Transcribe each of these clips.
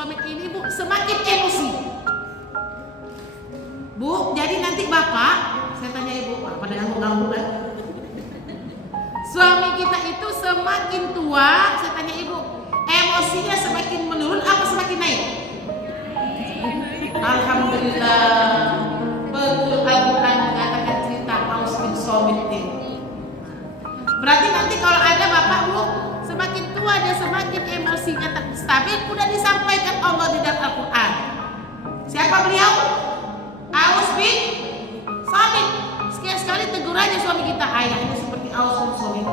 suami ini Bu semakin emosi. Bu, jadi nanti Bapak, saya tanya Ibu, pada ngangguk-ngangguk kan? Suami kita itu semakin tua, saya tanya Ibu, emosinya semakin menurun apa semakin naik? Alhamdulillah, betul Al-Quran mengatakan cerita Aus bin Somit ini. Berarti nanti kalau ada Bapak Bu semakin tua dan semakin emosinya tak stabil, udah disampaikan Allah di dalam Al-Quran. Siapa beliau? Aus bin Somit. Sekali-sekali tegur aja suami kita, ayahnya seperti Aus bin Somit.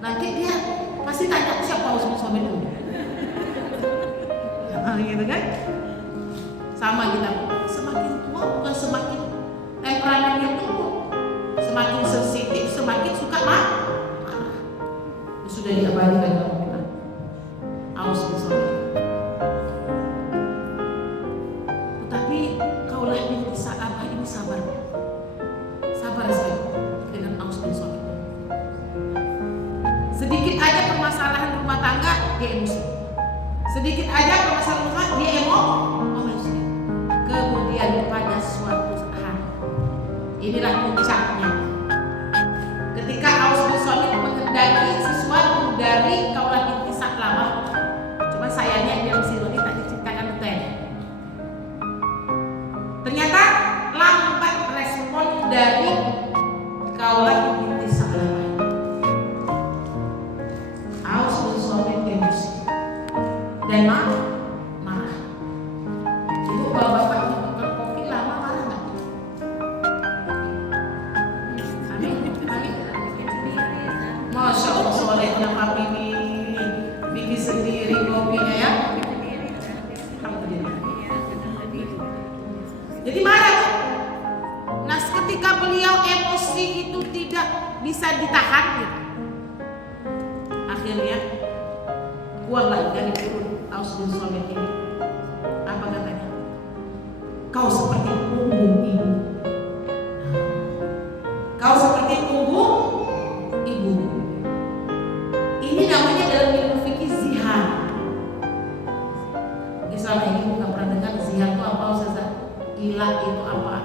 Nanti dia pasti tanya siapa Aus bin Somit itu. Gitu kan? Sama kita, semakin tua bukan semakin temperamennya turun, semakin sensitif, semakin suka marah. Sudah diabadikan dalam Quran. Aus bin Somit. Tetapi kaulah binti Sa'labah ini sabar sekali dengan Aus bin Somit. Sedikit aja permasalahan rumah tangga dia emosi. Sedikit aja permasalahan rumah dia emosi. Kemudian pada suatu hari, inilah puncaknya. Ketika Aus bin Somit mengendaki sesuatu dari kaulah binti Sa'labah, cuma sayangnya dia mesti tak diceritakan detail. Ternyata lambat respon dari kaulah binti Sa'labah. Aus bin Somit emosi dan marah. Ibu kalau Bapak minum kopi lama marah nggak? Amin. Masya Allah, solehnya papi ini bikin sendiri kopinya ya. Alhamdulillah. Jadi marah. Nah, ketika beliau emosi itu tidak bisa ditahan, gitu. Akhirnya keluarlah dari perut Aus bin Somit ini. Apa katanya? Kau seperti punggung ibu. Kau seperti punggung ibu. Ini namanya dalam ilmu fikih zihar. Selama ini aku nggak pernah dengar zihar itu apa, Ustazah? Ilah itu apa?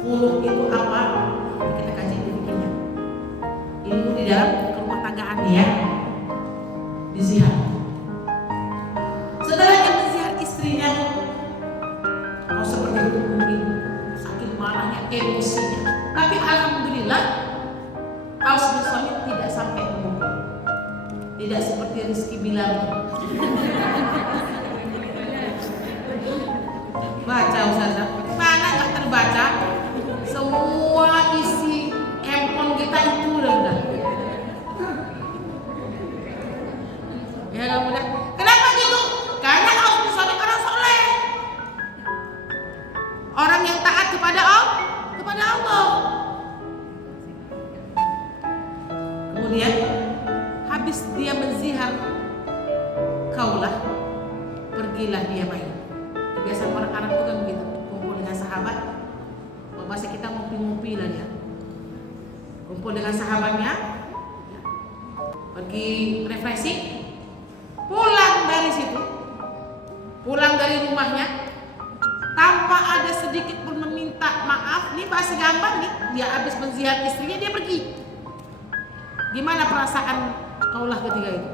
Khuluk itu apa? Kita kaji di fikihnya. Ilmu di dalam rumah tanggaan ya. Di zihar. Setelah dia menzihar istrinya, kau seperti punggung ibu. Saking marahnya, emosinya. Tapi alhamdulillah Aus bin Somit tidak sampai memukul. Tidak seperti Rizky bilang. Baca Ustazah, mana nggak terbaca? Semua isi handphone kita itu udah. Ya kamu udah. Kenapa gitu? Karena Aus bin Somit orang soleh, orang yang taat kepada Allah. Kemudian habis dia menzihar kaulah, pergilah dia main. Biasa orang Arab itu kan begitu, kumpul dengan sahabat. Bahasa kita ngopi-ngopi lah dia. Kumpul dengan sahabatnya, pergi refreshing, pulang dari situ, pulang dari rumahnya, tanpa ada sedikit pun meminta maaf. Nih pasti gampang nih, dia habis menzihar istrinya dia pergi. Gimana perasaan kaulah ketika itu?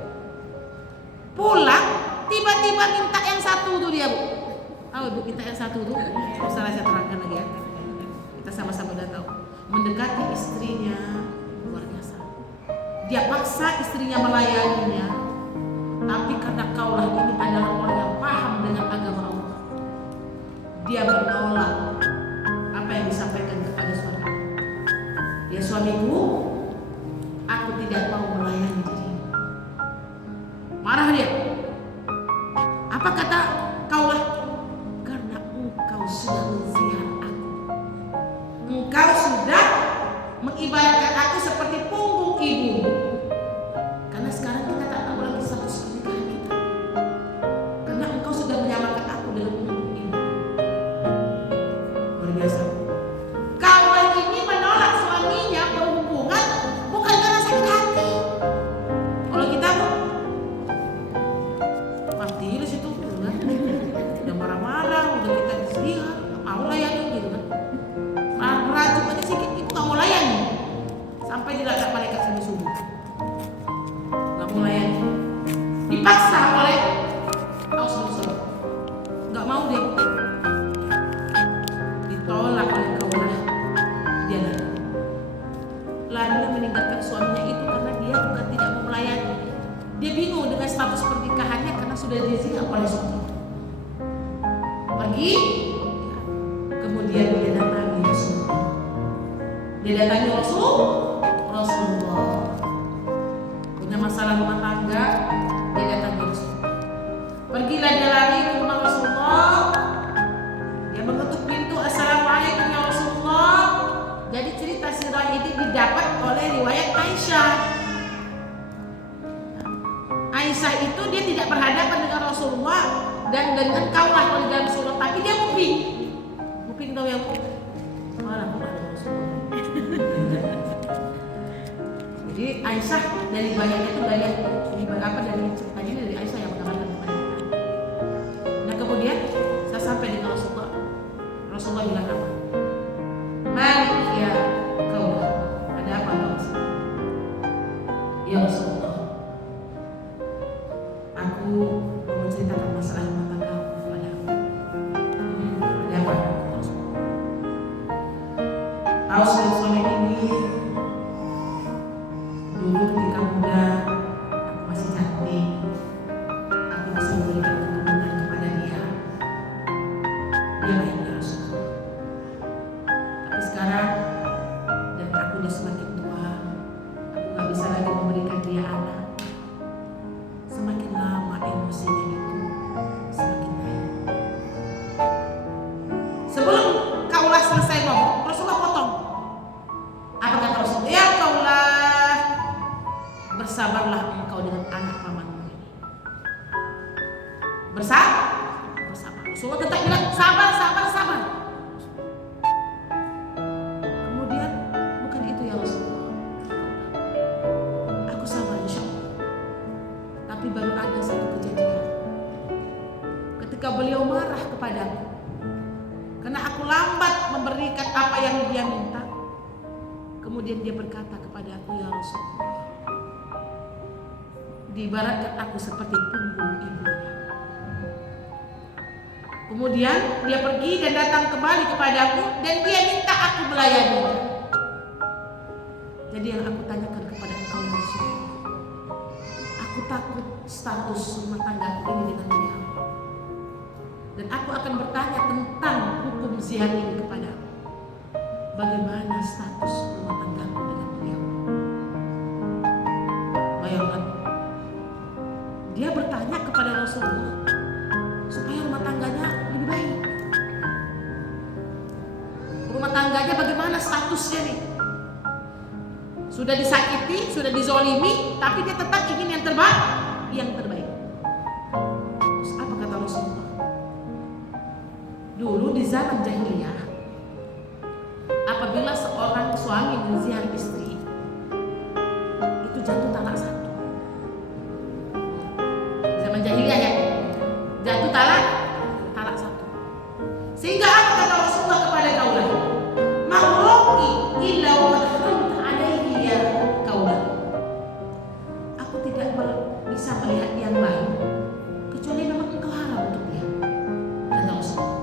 Pulang, tiba-tiba minta yang satu tuh dia, Bu. Tahu Ibu minta yang satu tuh? Salah saya terangkan lagi ya. Kita sama-sama udah tahu. Mendekati istrinya luar biasa. Dia paksa istrinya melayaninya. Tapi karena kaulah ini adalah orang yang paham dengan agama Allah, dia menolak apa yang disampaikan kepada suami. Ya suamiku, aku tidak mau melayani dirimu. Marah dia. Apa kata kaulah? Karena engkau sudah menzihar aku. Engkau sudah mengibaratkan aku seperti punggung ibu. Karena sekarang kita tak tahu lagi status pernikahan kita. Karena engkau sudah menyamakan aku dengan punggung ibu. Luar biasa. Kaulah ini menolak suaminya berhubungan bukan karena sakit hati. Kalau kita dipaksa oleh Aus bin Salamah. Nggak mau dia, ditolak oleh Kaulah. Dia lari meninggalkan suaminya itu karena dia bukan tidak mau melayani. Dia bingung dengan status pernikahannya karena sudah dizina oleh suami. Pergi, kemudian dia datangi Rasulullah. Dia datangi Rasulullah. Punya masalah rumah tangga, dia datangi Rasulullah. Pergilah dia lari ke rumah Rasulullah. Dia mengetuk pintu, "Assalamualaikum ya Rasulullah." Jadi cerita sirah ini didapat oleh riwayat Aisyah. Aisyah itu dia tidak berhadapan dengan Rasulullah dan dengan Kaulah oleh dalam Rasulullah, tapi dia muping tahu yang malah bukan Rasulullah. Jadi Aisyah dari banyaknya itu banyak dari ceritanya dari Aisyah yang mengabarkan kepada kita. Nah kemudian saya sampai dengan Rasulullah. Rasulullah bilang apa? Malik ya Kaulah, ada apa bangsa? Ya Rasulullah, aku mau menceritakan masalah rumah tangga kepada aku. Ada apa? Aus bin Salamah ini dulu ketika muda aku masih cantik, aku bisa memberikan keturunan kepada dia. Dia baik ya Rasulullah. Tapi sekarang dan aku udah semakin tua, aku gak bisa lagi memberikan dia anak. Semakin lama emosinya itu semakin naik. Sebelum Kaulah selesai ngomong, Rasulullah potong. Apa kata Rasulullah? Ya Kaulah, bersabarlah engkau dengan anak pamanmu ini. Bersabar. Rasulullah tetap bilang sabar. Kemudian bukan itu ya Rasulullah. Aku sabar insya Allah. Tapi baru ada satu kejadian. Ketika beliau marah kepadaku karena aku lambat memberikan apa yang dia minta. Kemudian dia berkata kepada aku, ya Rasulullah, diibaratkan aku seperti punggung ibunya. Kemudian dia pergi dan datang kembali kepadaku dan dia minta aku melayaninya. Jadi yang aku tanyakan kepada engkau ya Rasulullah, aku takut status rumah tanggaku ini dengan beliau. Dan aku akan bertanya tentang hukum zihar ini kepadamu. Bagaimana status rumah tanggaku dengan beliau? Bayangkan, dia bertanya kepada Rasulullah supaya rumah tangganya lebih baik. Rumah tangganya bagaimana statusnya nih? Sudah disakiti, sudah dizolimi, tapi dia tetap ingin yang terbaik. Terus apa kata Rasulullah? Dulu di zaman jahiliyah, apabila seorang suami menzihar istri, itu jatuh talak satu. Zaman jahiliyah ya, jatuh talak satu. Sehingga apa kata Rasulullah kepada Kaulah? Ma'roki illa wa haramta alaihi ya Kaulah. Aku tidak bisa melihat yang lain kecuali memang engkau haram untuk dia. Kata Rasulullah.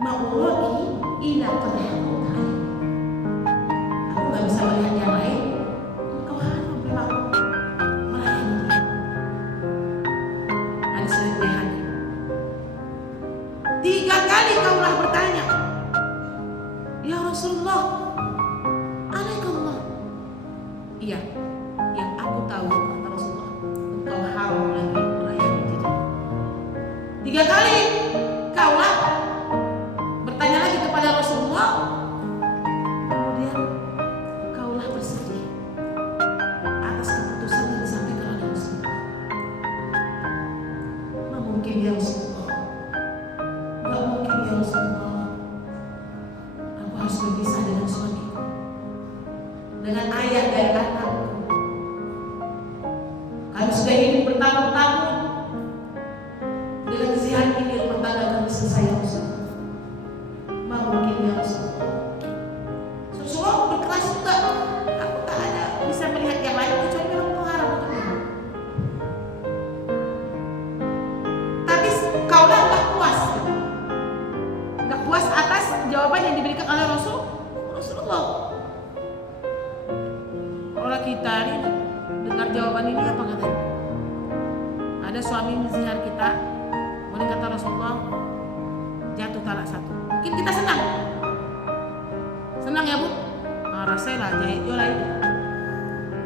Ma'roki illa wa haramta alaihi. Aku gak bisa melihat yang lain. Engkau haram memang melayani dia. Hadis riwayat Bukhari. 3 kali Kaulah bertanya, ya Rasulullah, alaikallah. Iya, yang aku tahu kata Rasulullah, engkau haram lagi melayani diri. 3 kali Kaulah bertanya lagi kepada Rasulullah. Kemudian Kaulah bersedih atas keputusan yang disampaikan oleh Rasulullah. Nah, mungkin ya Rasulullah, gak mungkin ya Rasulullah, aku harus berpisah dengan suamiku, dengan ayah dari anakku. Kami sudah hidup bertahun-tahun dengan zihar ini, rumah tangga kami selesai. mendengar jawaban ini apa katanya? Ada suami menzihar kita, boleh kata Rasulullah jatuh talak 1. Mungkin kita senang ya Bu? Nah, rasanya lah jahit juga lagi,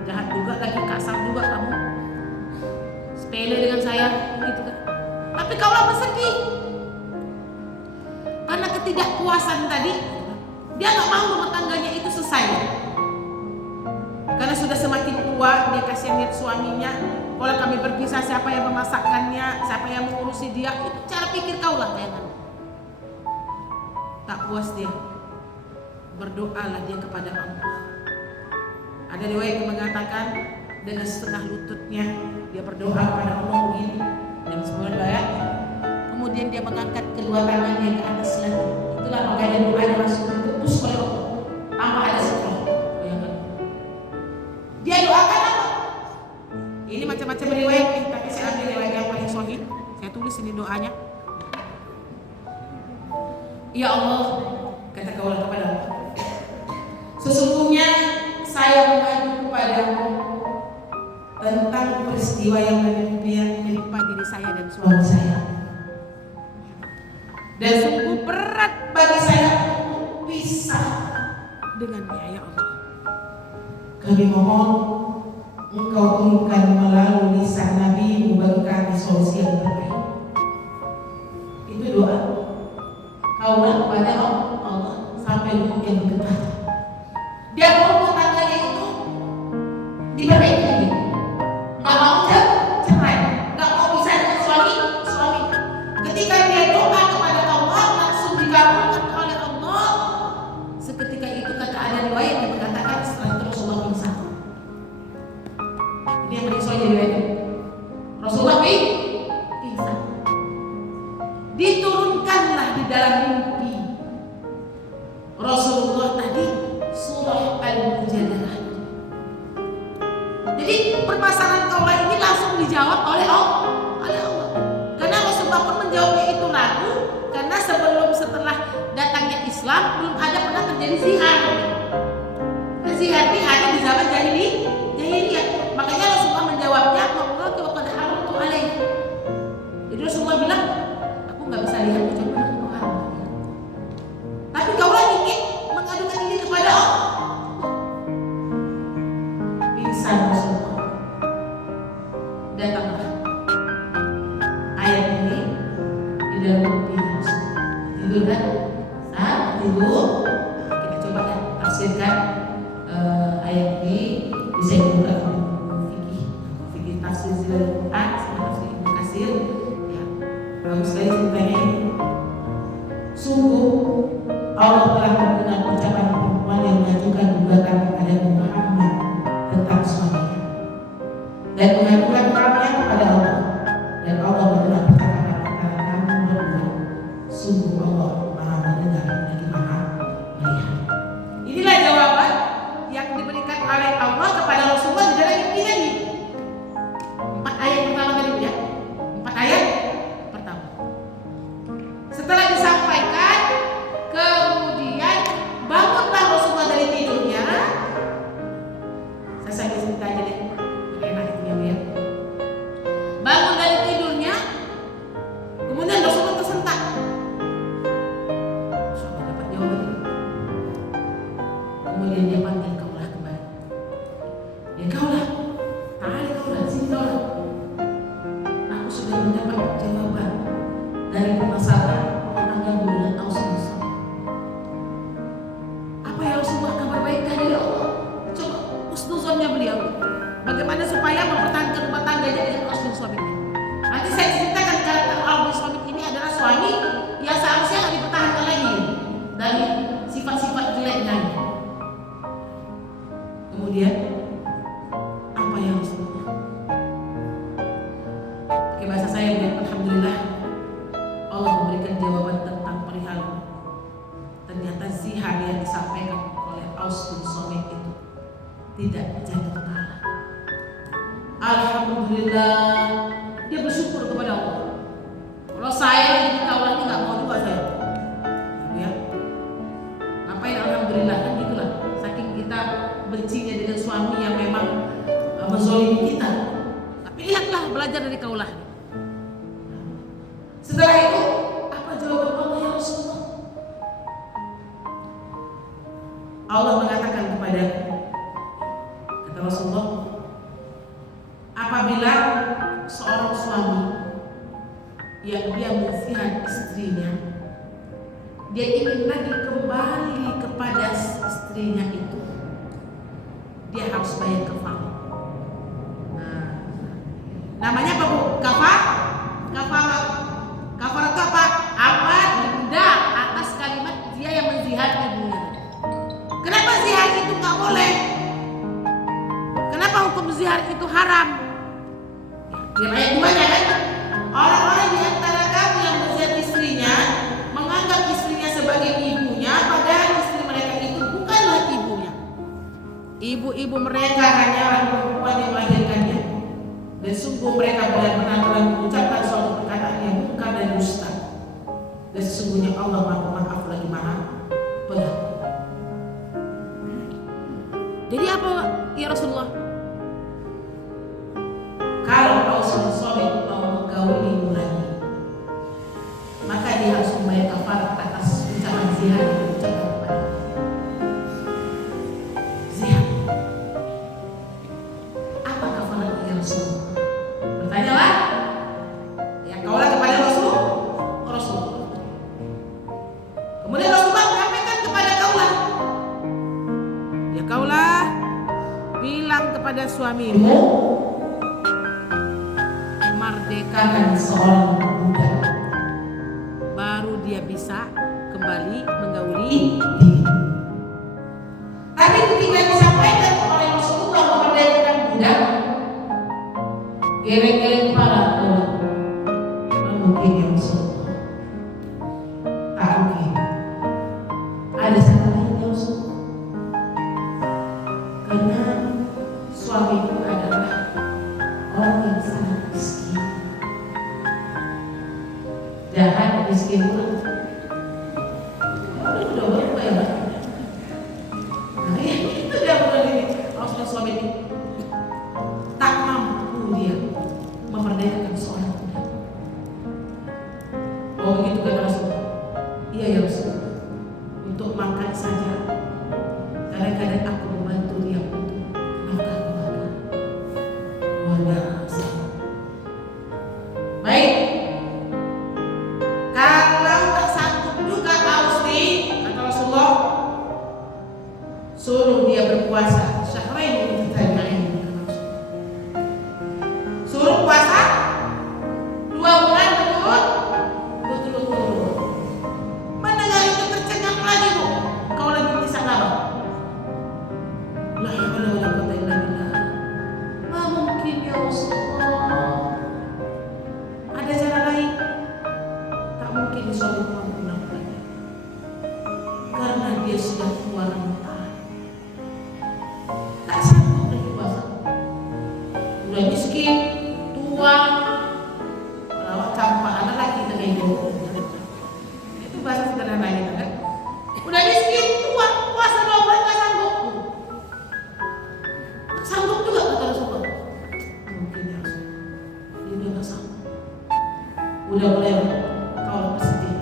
jahat juga lagi, kasar juga kamu, sepele dengan saya gitu kan. Tapi kaulah bersedih karena ketidakpuasan tadi, dia nggak mau rumah tangganya itu selesai. Karena sudah semakin tua, dia kasihan lihat suaminya. Kalau kami berpisah, siapa yang memasakkannya, siapa yang mengurusi dia, itu cara pikir kaulah bayangan. Tak puas dia, berdoalah dia kepada Allah. Ada riwayat yang mengatakan dengan setengah lututnya dia berdoa kepada Allah begini dan semua doa. Kemudian dia mengangkat kedua tangannya ke atas lagi. Itulah makanya doa yang langsung ditebus oleh Allah tanpa ada setelah. Dia doakan apa? Ini macam-macam riwayat nih, tapi saya ambil riwayat yang paling sahih. Saya tulis ini doanya. Ya Allah, kata kaulah kepada Allah, sesungguhnya saya mengadu kepadamu tentang peristiwa yang menimpa diri saya dan suami saya. Dan sungguh berat bagi saya untuk pisah dengannya, ya Allah. Kami mohon Engkau turunkan melalui lisan Nabi bagi kami solusi yang terbaik. Itu doa kaulah kepada Allah sampai yang bergetar. Dia mau tetangganya itu diperbaiki, nggak mau cerai, nggak mau bisa dengan suami. Ketika dia doa kepada Allah langsung dikabulkan oleh Allah. Seketika itu kata ada riwayat yang mengatakan setelah itu Rasulullah pingsan. Ini yang riwayat riwayat Rasulullah pingsan. Diturunkanlah di dalam mimpi Rasulullah tadi surah Al-Mujadalah. Jadi permasalahan kaulah ini langsung dijawab oleh Allah. Karena Rasulullah pun menjawabnya itu ragu, karena setelah datangnya Islam belum ada pernah terjadi zihar. Zihar ini ada di zaman jahiliyah. Makanya Rasulullah menjawabnya Allah qad haramtu alaih. Jadi Rasulullah bilang, aku nggak bisa lihat kecuali engkau haram. Tapi kaulah ingin mengadukan ini kepada Allah. Pingsan Rasulullah. Datanglah ayat ini di dalam mimpi Rasulullah. Tidur kan? Saat tidur, kita coba ya tafsirkan ayat ini. Bisa dibuka fikih tafsir Al-Quran sama tafsir Ibnu Katsir. Ya, bagus sekali ceritanya ini. Sungguh Allah telah menggunakan ucapan perempuan yang mengajukan gugatan kepada Muhammad tentang suaminya dan mengajukan perangnya kepada Allah, dan Allah mendengar percakapan antara kamu berdua. Sungguh Allah Maha mendengar lagi Maha melihat. Inilah jawaban yang diberikan oleh Allah kepada Rasulullah di dalam mimpi ini. 4 ayat pertama tadi ya. 4 ayat pertama. Setelah disampaikan, kemudian bangunlah Rasulullah dari tidurnya. Saya sambil cerita aja deh, enak itu ya. Bangun dari tidurnya, kemudian Rasulullah tersentak. Rasulullah dapat jawaban ini. Kemudian dia panggil kaulah kembali. Ya kaulah, sini kaulah. Aku sudah mendapat jawaban dari permasalahan rumah tanggamu dengan Rasulullah. Apa yang Rasulullah kabar baik dari Allah? Coba husnuzonnya beliau. Bagaimana supaya mempertahankan rumah tangganya dengan Rasulullah suami. Nanti saya ceritakan karakter Rasulullah suami ini adalah suami yang seharusnya nggak dipertahankan lagi dari sifat-sifat jeleknya. Kemudian apa yang Rasulullah? Pakai bahasa saya bilang alhamdulillah Allah memberikan jawaban tentang perihal ternyata zihar yang disampaikan oleh Aus bin Somit itu tidak jatuh talak. Alhamdulillah dia bersyukur kepada Allah. Kalau saya jadi kaulah ini nggak mau juga saya. Ya. Ngapain alhamdulillah kan gitulah. Saking kita bencinya dengan suami yang memang menzolimi kita. Tapi lihatlah, belajar dari kaulah. Setelah itu, apa jawaban Allah ya Rasulullah? Allah mengatakan kepadaku, kata Rasulullah, apabila seorang suami yang dia menzihar istrinya, dia ingin lagi kembali kepada istrinya itu, dia harus bayar kafarah. Nah, namanya apa Bu? Kafarah. Kafarah itu apa? Apa denda atas kalimat dia yang menzihar ibunya. Kenapa zihar itu nggak boleh? Kenapa hukum zihar itu haram? Ya, ayat 2-nya kan? Orang-orang di antara kamu yang menzihar istrinya menganggap istrinya sebagai ibunya, padahal istri mereka itu bukanlah ibunya. Ibu-ibu mereka hanyalah perempuan yang melahirkannya. Dan sungguh mereka benar-benar telah mengucapkan suatu perkataan yang mungkar dan dusta. Dan sesungguhnya Allah Maha Pemaaf lagi Maha Pengampun. Jadi apa ya Rasulullah? Kalau suami mau menggauli lagi, maka dia harus membayar kafarah atas ucapan zihar yang diucapkan kepada zihar. Apa kafarah ya Rasulullah? Bertanyalah, ya kaulah kepada Rasul. Kemudian Rasulullah menyampaikan kepada kaulah, ya kaulah bilang kepada suamimu, merdekakan seorang budak, baru dia bisa kembali menggauli diri. Tapi ketika disampaikan oleh Rasulullah memerdekakan budak, geleng-geleng kepala Allah. Mungkin ya Rasulullah, tak mungkin. Ada cara lain ya Rasulullah. Karena suamiku adalah orang yang sangat miskin. Jahat miskin pun. Udah bayar. Nah ya itu dia bukan ini. Maksudnya suami itu tak mampu dia memerdekakan seorang budak. Oh begitu kan Rasulullah? Iya ya Rasulullah. Untuk makan saja kadang-kadang aku membantu dia untuk nafkah keluarga. Luar biasa. Baik. Kalau tak sanggup juga Austi, kata Rasulullah, suruh dia berpuasa syahrain mutatabi'ain. Suruh puasa 2 bulan berturut-turut. Mendengar itu tercengang lagi Bu. Kau lagi tisang apa? La haula wala quwwata illa billah. Ma mungkin ya Rasulullah. Ada cara lain? Tak mungkin suami mampu melakukannya. Karena dia sudah tua renta. Tak sanggup lagi puasa. Udah miskin, tua, rawat campak anak lagi dengan itu. Itu bahasa sederhananya kan? Udah miskin, tua, puasa 2 bulan nggak sanggup. Nggak sanggup juga kata Rasulullah. Mungkin ya Rasulullah. Dia udah nggak sanggup. Udah boleh kalau bersedih.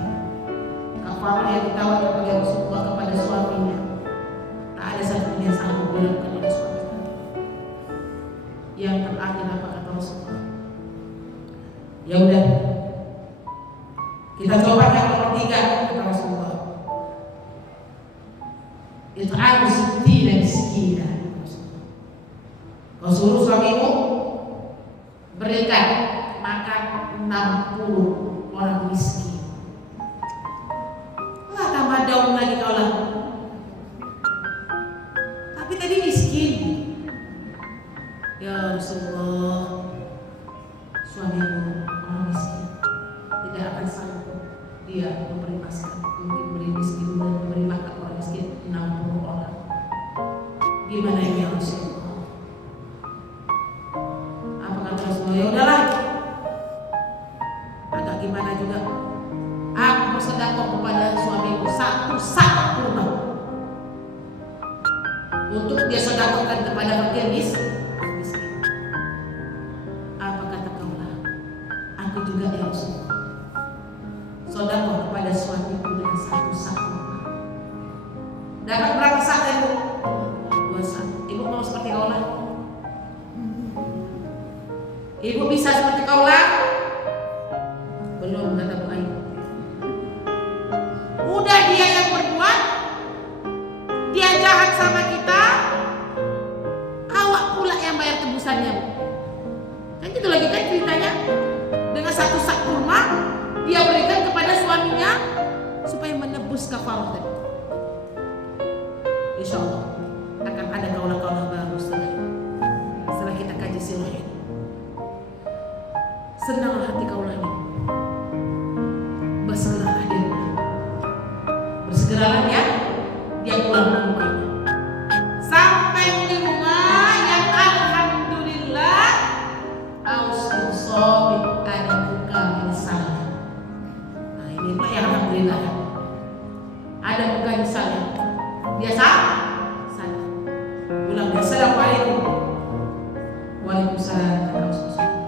Kafarah yang ditawarkan oleh Rasulullah kepada suaminya, tak ada satupun yang sanggup dilakukan oleh suaminya. Yang terakhir apa kata Rasulullah? Ya udah, kita coba yang nomor 3 kata Rasulullah. It'amu sittina miskina. Kau suruh suamimu berikan makan 60 orang miskin. Lah tambah daun lagi kau lah. Tapi tadi miskin. Ya Rasulullah, suamimu orang miskin, tidak akan sanggup dia memberi makan, memberi miskin, memberi makan orang miskin 60 orang. Gimana ini ya Rasulullah? Apa kata Rasulullah? Ya udahlah, agak gimana juga. Aku bersedekah kepada suamiku 1 sak kurma untuk dia sedekahkan kepada fakir miskin. Aku juga ya Rasul, sedekah kepada suamiku dengan 1 sak. Dapat berapa sak ibu? 2 sak. Ibu mau seperti kaulah? Ibu bisa seperti kaulah? Belum, kata Bu Ayu. Udah dia yang berbuat, dia jahat sama kita, awak pula yang bayar tebusannya, Bu. Kan gitu lagi kan ceritanya. Dengan 1 sak kurma dia berikan kepada suaminya supaya menebus kafarah tadi. Insya Allah akan ada kaulah-kaulah baru setelah kita kaji sirah ini. Senanglah hati kaulah ini. Bersegeralah dia pulang. Bersegeralah dia pulang ke rumahnya. Sampai di rumah yang alhamdulillah Aus bin Sabit ada buka misalnya. Nah ini pula yang alhamdulillah ada buka misalnya. Biasa salah. Pulang dia assalamualaikum. Waalaikumsalam kata Aus bin Sabit.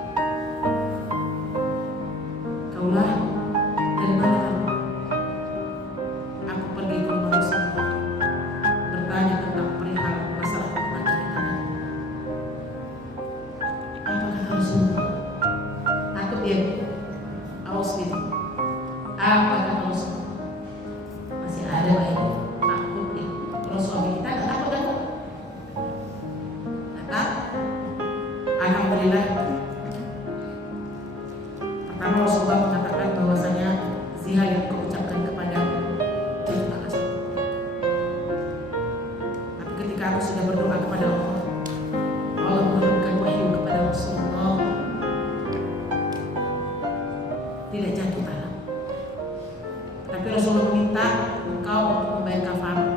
Kaulah dari mana kamu? Aku pergi ke rumah Rasulullah bertanya tentang perihal masalah rumah tangga kita. Apa kata Rasulullah? Takut dia Aus gitu. Apa kata Rasulullah? Masih ada baik. Takut dia. Kalau suami kita nggak takut kan? Kata alhamdulillah. Pertama Rasulullah mengatakan bahwasanya zihar yang kau ucapkan kepadaku itu tak satu. Tapi ketika aku sudah berdoa kepada Allah, Allah menurunkan wahyu kepada Rasulullah, tidak jatuh talak. Tapi Rasulullah meminta engkau untuk membayar kafarah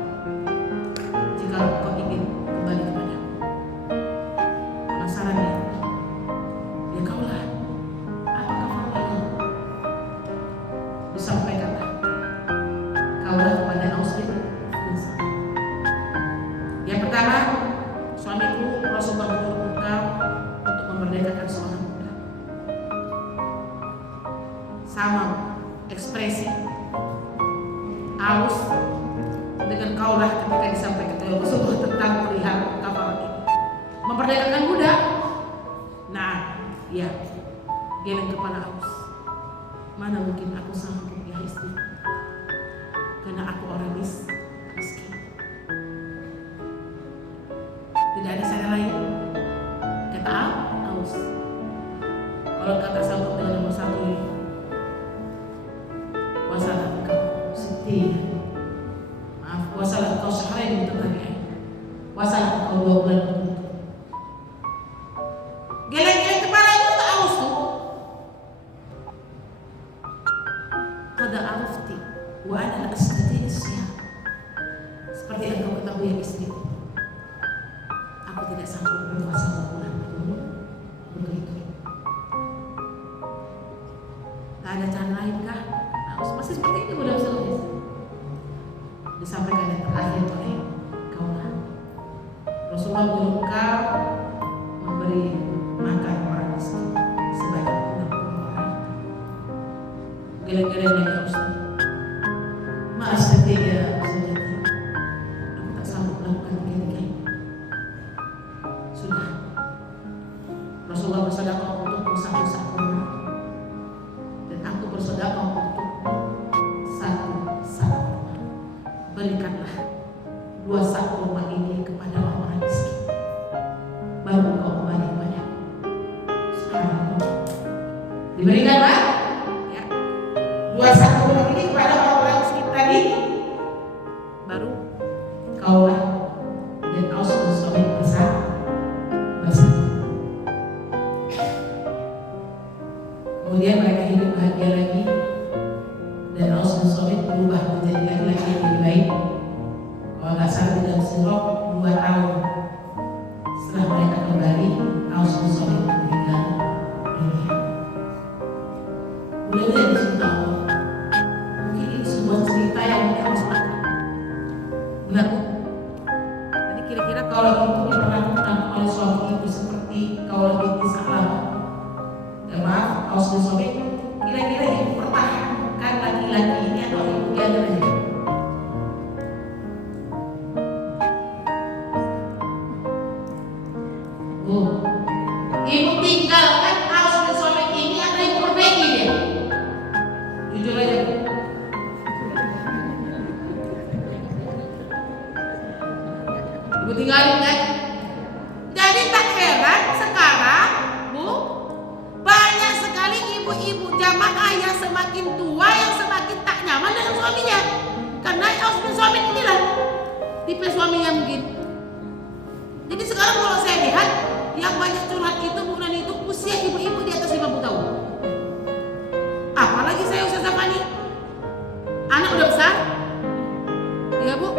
jika engkau ingin kembali kepada aku. Penasaran dia? Ya kaulah. Apa kafarahnya? Disampaikanlah kaulah kepada Aus bin Sabit. Yang pertama, suamiku Rasulullah menyuruh engkau untuk memerdekakan seorang budak. Sama ekspresi Aus dengan kaulah ketika disampaikan oleh Rasulullah tentang perihal kafarah ini. Memperdekakan budak. Nah, ya, geleng kepala Aus. Mana mungkin aku sanggup ya istri, karena aku orang miskin. Tidak ada cara lain. Kata Aus, kalau kata sanggup dengan nomor 1 ini, wasalah engkau setia. Maaf, wasalah engkau sehari bertanya. Wasalah engkau 2 bulan berturut-turut. Geleng-geleng kepala itu tak Aus tuh. Qad arafti wa ana la astati as-siyam. Seperti yang kau ketahui ya istri, aku tidak sanggup berpuasa 2 bulan berturut-turut. Tak ada cara lain kah? Aus masih seperti ini udah selesai. Disampaikan yang terakhir oleh kaulah. Rasulullah menyuruh kau memberi makan orang miskin sebanyak 60 orang. Geleng-geleng dari Aus. Maaf setia saudara, aku tak sanggup melakukan tiga-tiga ini. Sudah. Rasulullah bersedekah untuk 1 sak kurma, dan aku bersedekah untuk 1 sak kurma. Berikanlah 2 sak kurma ini kepada orang miskin, baru kau kembali kepada Subhanallah. Diberikanlah ya 2 sak kurma ini kepada orang miskin tadi, baru kaulah dan Aus bin Sabit bersama. Kemudian mereka hidup bahagia lagi, dan Aus bin Sabit berubah menjadi laki-laki yang lebih baik. Kalau nggak salah di dalam sirah 2 tahun setelah mereka kembali, Aus bin Sabit meninggal dunia. Mudah-mudahan di situ Allah. Mungkin ini sebuah cerita yang tidak masuk akal. Benar bu? Jadi kira-kira kalau itu diperlakukan oleh suami ibu seperti kaulah binti Sa'labah, ya maaf, Aus bin Somit, kira-kira ibu pertahankan laki-laki ini atau ibu biarkan aja? Ibu tinggalkan Aus bin Somit ini atau ibu perbaiki dia? Jujur aja Bu. Ibu tinggalin kan? Jadi tak heran sekarang Bu, banyak sekali ibu-ibu jamaah yang semakin tua yang semakin tak nyaman dengan suaminya. Karena Aus bin Somit inilah tipe suaminya mungkin. Jadi sekarang kalau saya lihat yang banyak curhat itu bukan itu usia ibu-ibu di atas 50 tahun. Apalagi saya Ustazah Fani, anak udah besar, ya Bu,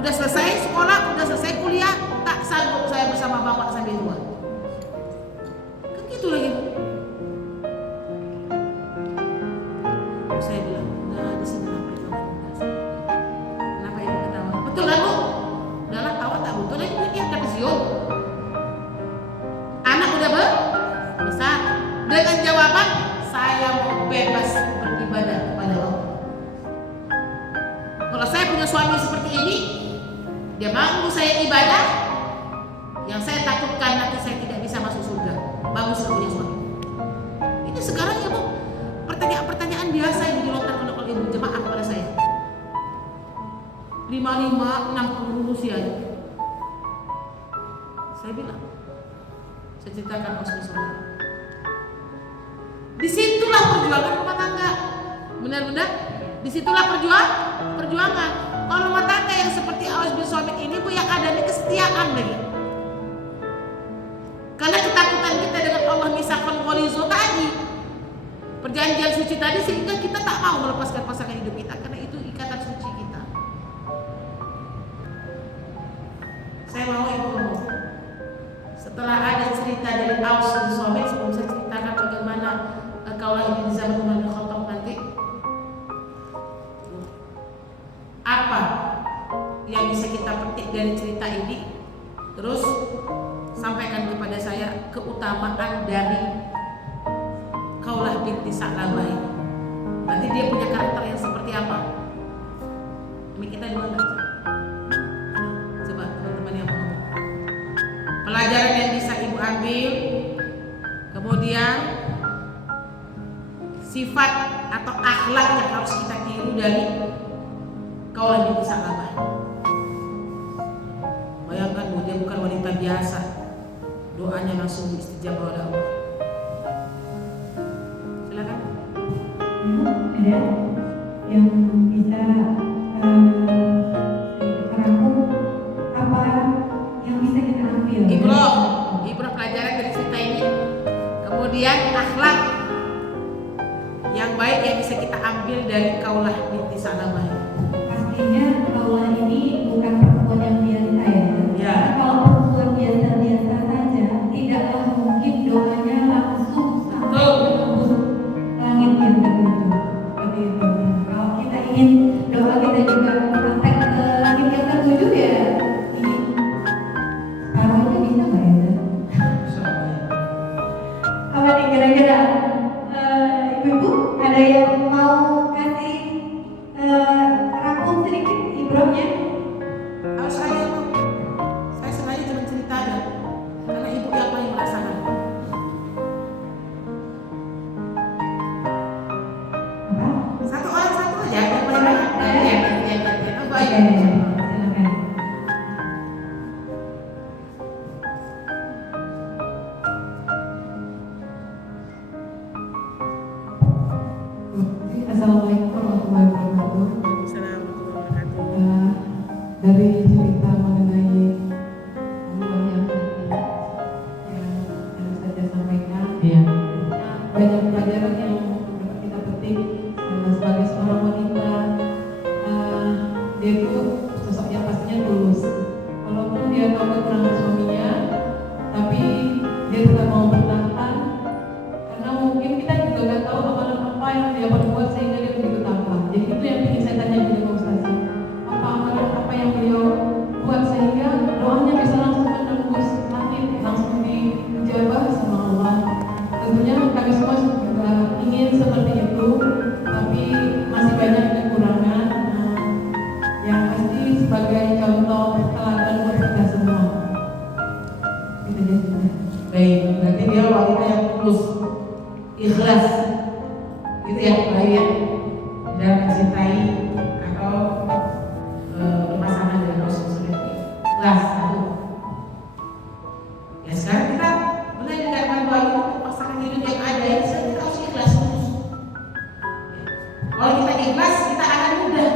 udah selesai sekolah, udah selesai kuliah, tak sanggup saya bersama bapak sampai tua. Kan gitu lagi Bu. Saya bilang, udah di sini kenapa ibu kenapa ibu ketawa? Betul kan Bu? Udahlah tawa tak betul lagi ini ada pensiun. Anak udah besar dengan jawaban saya mau bebas beribadah kepada Allah. Kalau saya punya suami seperti ini, dia mampu saya ibadah, yang saya takutkan nanti saya tidak bisa masuk surga. Bagus punya suami. Ini sekarang ya Bu, pertanyaan-pertanyaan biasa yang dilontarkan oleh ibu jemaah kepada saya. 55, 60 usia. Saya bilang, saya ceritakan Aus bin Somit. Disitulah perjuangan rumah tangga. Benar-benar, disitulah perjuangan. Kalau rumah tangga yang seperti Aus bin Somit ini Bu, yang ada ini kesetiaan lagi. Karena ketakutan kita dengan Allah misakon ghalizo tadi, perjanjian suci tadi, sehingga kita tak mau melepaskan pasangan hidup kita karena itu ikatan suci kita. Saya mau ibu ngomong. Setelah ada cerita dari Aus bin Somit, sebelum saya ceritakan bagaimana kaulah ini di zaman Umar bin Khattab nanti, apa yang bisa kita petik dari cerita ini? Terus sampaikan kepada saya keutamaan dari Khawlah binti Sa'labah ini. Nanti dia punya karakter yang seperti apa? Ini kita di mana? Coba teman-teman yang mau ngomong. Pelajaran yang bisa ibu ambil, kemudian sifat atau akhlak yang harus kita tiru dari Khawlah binti Sa'labah. Bayangkan Bu, dia bukan wanita biasa, doanya langsung istijabah oleh Allah. Silakan. Ada yang bisa merangkum apa yang bisa kita ambil? Ibrah pelajaran dari cerita ini. Kemudian akhlak yang baik yang bisa kita ambil dari Khawlah binti Sa'labah. Pastinya Khawlah ini bukan perempuan yang biasa ya. Ya. Kalau perempuan biasa-biasa saja, tidaklah mungkin doanya langsung sampai menembus langit yang ketujuh. Seperti itu. Kalau kita ingin doa kita juga sampai ke langit yang ketujuh ya, ini separuhnya bisa nggak ya? Apa nih kira-kira ibu-ibu ada yang mau kasih rangkum sedikit ibrohnya? Harus saya sengaja cuma cerita aja karena ibu yang paling merasakan. Satu orang satu aja yang paling banyak. Apa Oke, aja? silakan. Assalamualaikum warahmatullahi wabarakatuh. Dari cerita mengenai Allah yang bisa saya sampaikan, banyak pelajaran yang dapat kita petik sebagai seorang wanita. Dia itu sosok yang pastinya tulus. Walaupun dia tahu kekurangan suaminya, tapi dia tetap mau bertahan karena mungkin kita juga nggak tahu amalan apa yang dia perbuat sehingga dia begitu tampak. Jadi itu yang ingin saya tanya kepada Ustaz. Apa amalan apa yang beliau buat sehingga doanya bisa langsung menembus langit, langsung dijabah sama Allah. Tentunya kami semua Berarti dia wanita yang tulus, ikhlas, gitu ya, baik ya, dan mencintai atau berpasangan dengan Rasulullah. Ikhlas satu. Ya sekarang kita mulai dikatakan bahwa pasangan hidup yang ada ini kita harus ikhlas tulus. Kalau kita ikhlas, kita akan mudah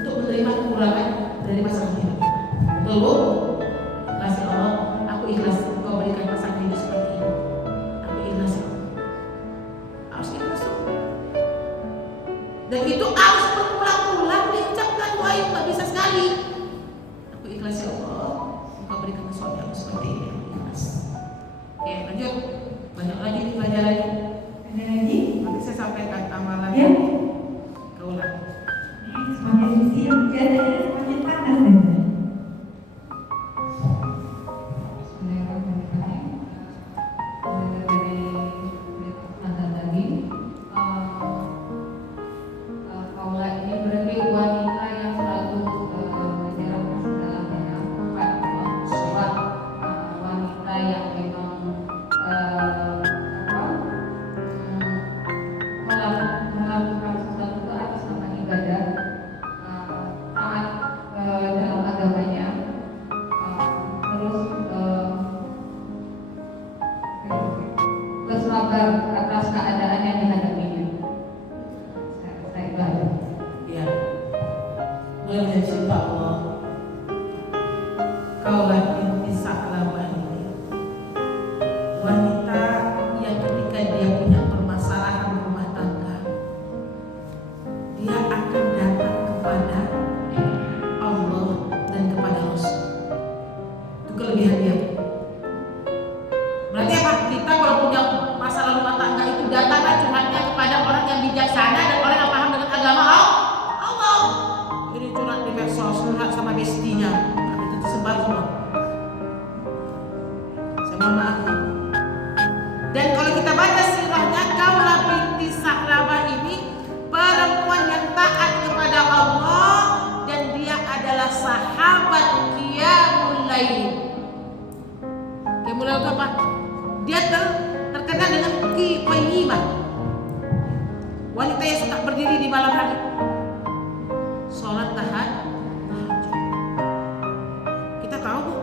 untuk menerima kekurangan dari pasangan hidup kita. Betul Bu? Ikhlas ya Allah, aku ikhlas Engkau berikan pasangan hidup seperti ini. Aku ikhlas ya Allah. Harus ikhlas tuh. Dan itu harus berulang-ulang diucapkan, doa yang nggak bisa sekali. Aku ikhlas ya Allah, Engkau berikan suami aku seperti ini. Aku ikhlas. Oke, lanjut. Banyak lagi nih pelajarannya. Ada lagi? Nanti saya sampaikan amalan. Ya. Kaulah. Semakin siang keadaannya semakin panas nih. Melakukan sesuatu itu atas nama ibadah, taat dalam agamanya, terus bersabar atas keadaan yang dihadapinya. Saya ibadah. Ya. Mulai dari cinta Allah. Kaulah binti Sa'labah ini wanita yang ketika dia punya permasalahan rumah tangga, dia akan datang kepada Allah dan kepada Rasul. Itu kelebihan dia. Berarti apa? Kita kalau punya masalah rumah tangga itu datanglah curhatnya kepada orang yang bijaksana dan orang yang paham dengan agama Allah. Ini curhat di medsos, curhat sama bestinya, itu tersebar semua. Saya mohon maaf. Dan kalau kita baca sirahnya, Kaulah binti Sa'labah ini perempuan yang taat kepada Allah dan dia adalah sahabat Qiyamul Lail. Qiyamul Lail itu apa? Dia terkenal dengan qayyimah. Wanita yang suka berdiri di malam hari. Sholat tahajud. Kita tahu Bu,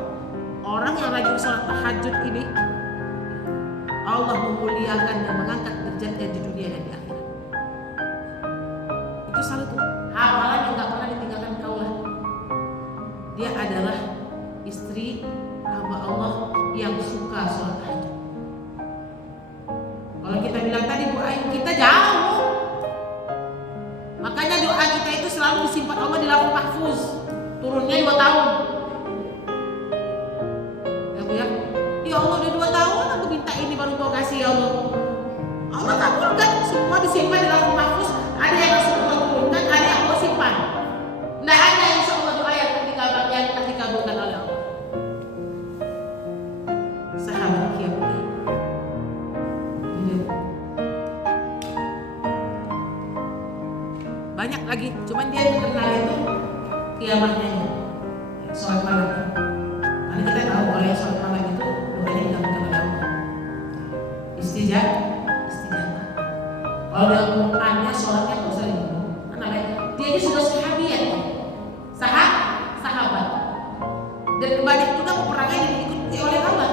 orang yang rajin sholat tahajud ini Allah memuliakan dan mengangkat derajatnya di dunia dan di akhirat. Itu satu amalan yang gak pernah ditinggalkan Kaulah. Dia adalah istri hamba Allah yang suka sholat tahajud. Kalau kita bilang tadi Bu Ayu, kita jauh. Makanya doa kita itu selalu disimpan Allah di Lauhul Mahfuz. Turunnya 2 tahun. Ya Bu ya. Ya Allah udah 2 tahun aku minta ini baru kau kasih ya Allah. Allah kabulkan, semua disimpan di Lauhul Mahfuz. Ada yang Rasulullah turunkan, ada yang Allah simpan. Nah ada insya Allah doa yang dikabulkan oleh Allah. Sahabat Qiyamul Lail. Banyak lagi, cuman dia yang terkenal itu qiyamahnya ya, sholat malam. Karena kita tahu kalau yang sholat malam itu doanya dikabulkan oleh Allah. Istijabah. Kalau dalam Qurannya sholatnya nggak usah dihitung. Karena dia ini sudah sahabiat, sahabat. Dan banyak juga peperangan yang diikuti oleh Allah.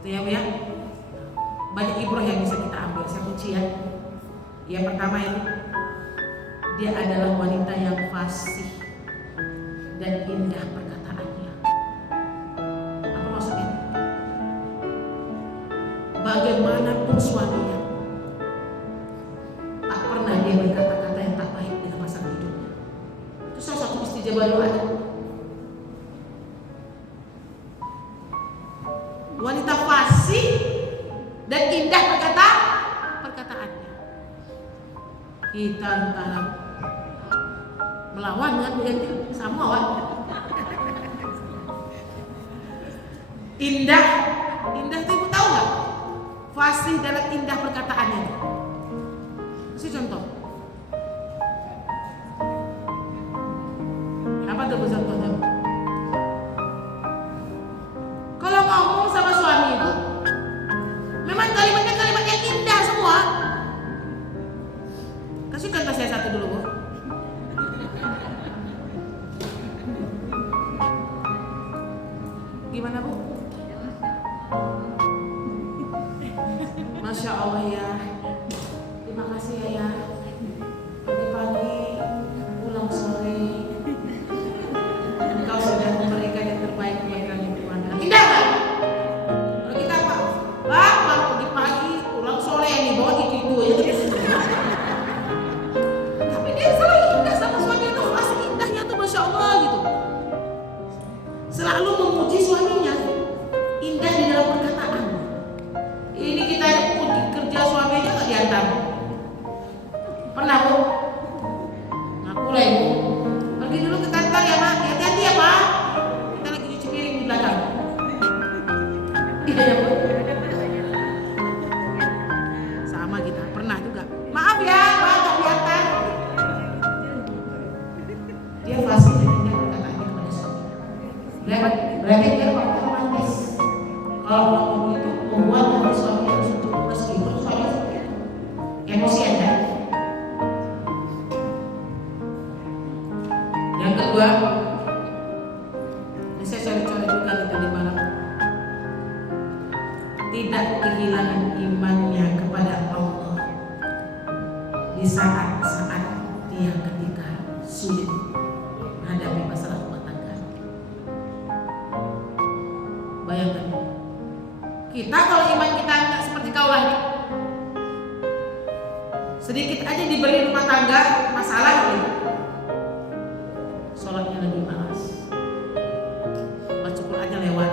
Itu ya Bu ya. Banyak ibrah yang bisa kita ambil. Saya kunci ya. Yang pertama ini, dia adalah wanita yang fasih dan indah perkataannya. Apa maksudnya? Bagaimanapun suaminya, tak pernah dia berkata-kata yang tak baik dengan pasangan hidupnya. Itu salah satu istijabah doa. Wanita fasih dan indah perkataannya. Kita entah melawan dengan Bu sama Wak. Indah itu Ibu tahu nggak? Fasih dalam indah perkataannya. Kasih contoh. Apa tuh contohnya? Gimana Bu? Masya Allah ya. Terima kasih ya. Pagi-pagi, pulang sore. Engkau sudah memberikan yang terbaik buat kami Tuhan. Indah kan? Kalau kita apa? Pak, pagi-pagi, pulang sore yang dibawa itu ya. Tapi dia selalu indah sama suami itu. Asli indahnya tuh Masya Allah gitu. Selalu memuji suaminya. Indah di dalam perkataan. Ini kita pergi kerja suami aja gak diantar. Pernah Bu? Ngaku lah Ibu. Pergi dulu ke kantor ya Mak. Hati-hati ya Pak. Kita lagi cuci piring di belakang. Iya ya Bu. Sama kita. Pernah juga. Maaf ya Pak, gak diantar. Dia fasih dengan perkataannya kepada suaminya. Berarti dia pakai romantis. Kalau ngomong itu membuat hati suami harus turun meskipun suami emosi aja. Yang kedua, ini saya cari-cari juga nih tadi malam. Tidak kehilangan imannya kepada Allah di saat-saat dia ketika sulit menghadapi masalah rumah tangga. Bayangkan, kita kalau iman kita nggak seperti kaulah nih, sedikit aja diberi rumah tangga masalah nih, sholatnya lagi malas, baca Qurannya lewat,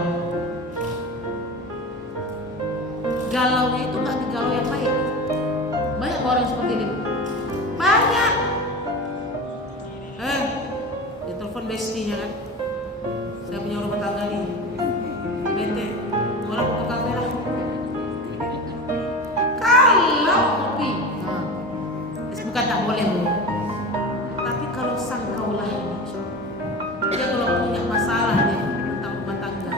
galaunya itu nggak galau yang baik. Banyak orang seperti ini, banyak. Dia telepon bestinya kan, saya punya rumah tangga nih, bete, orang ke kafe lah. Kalau kopi, bukan tak boleh Bu. Tapi kalau sang kaulah ini, dia kalau punya masalah dia tentang rumah tangga,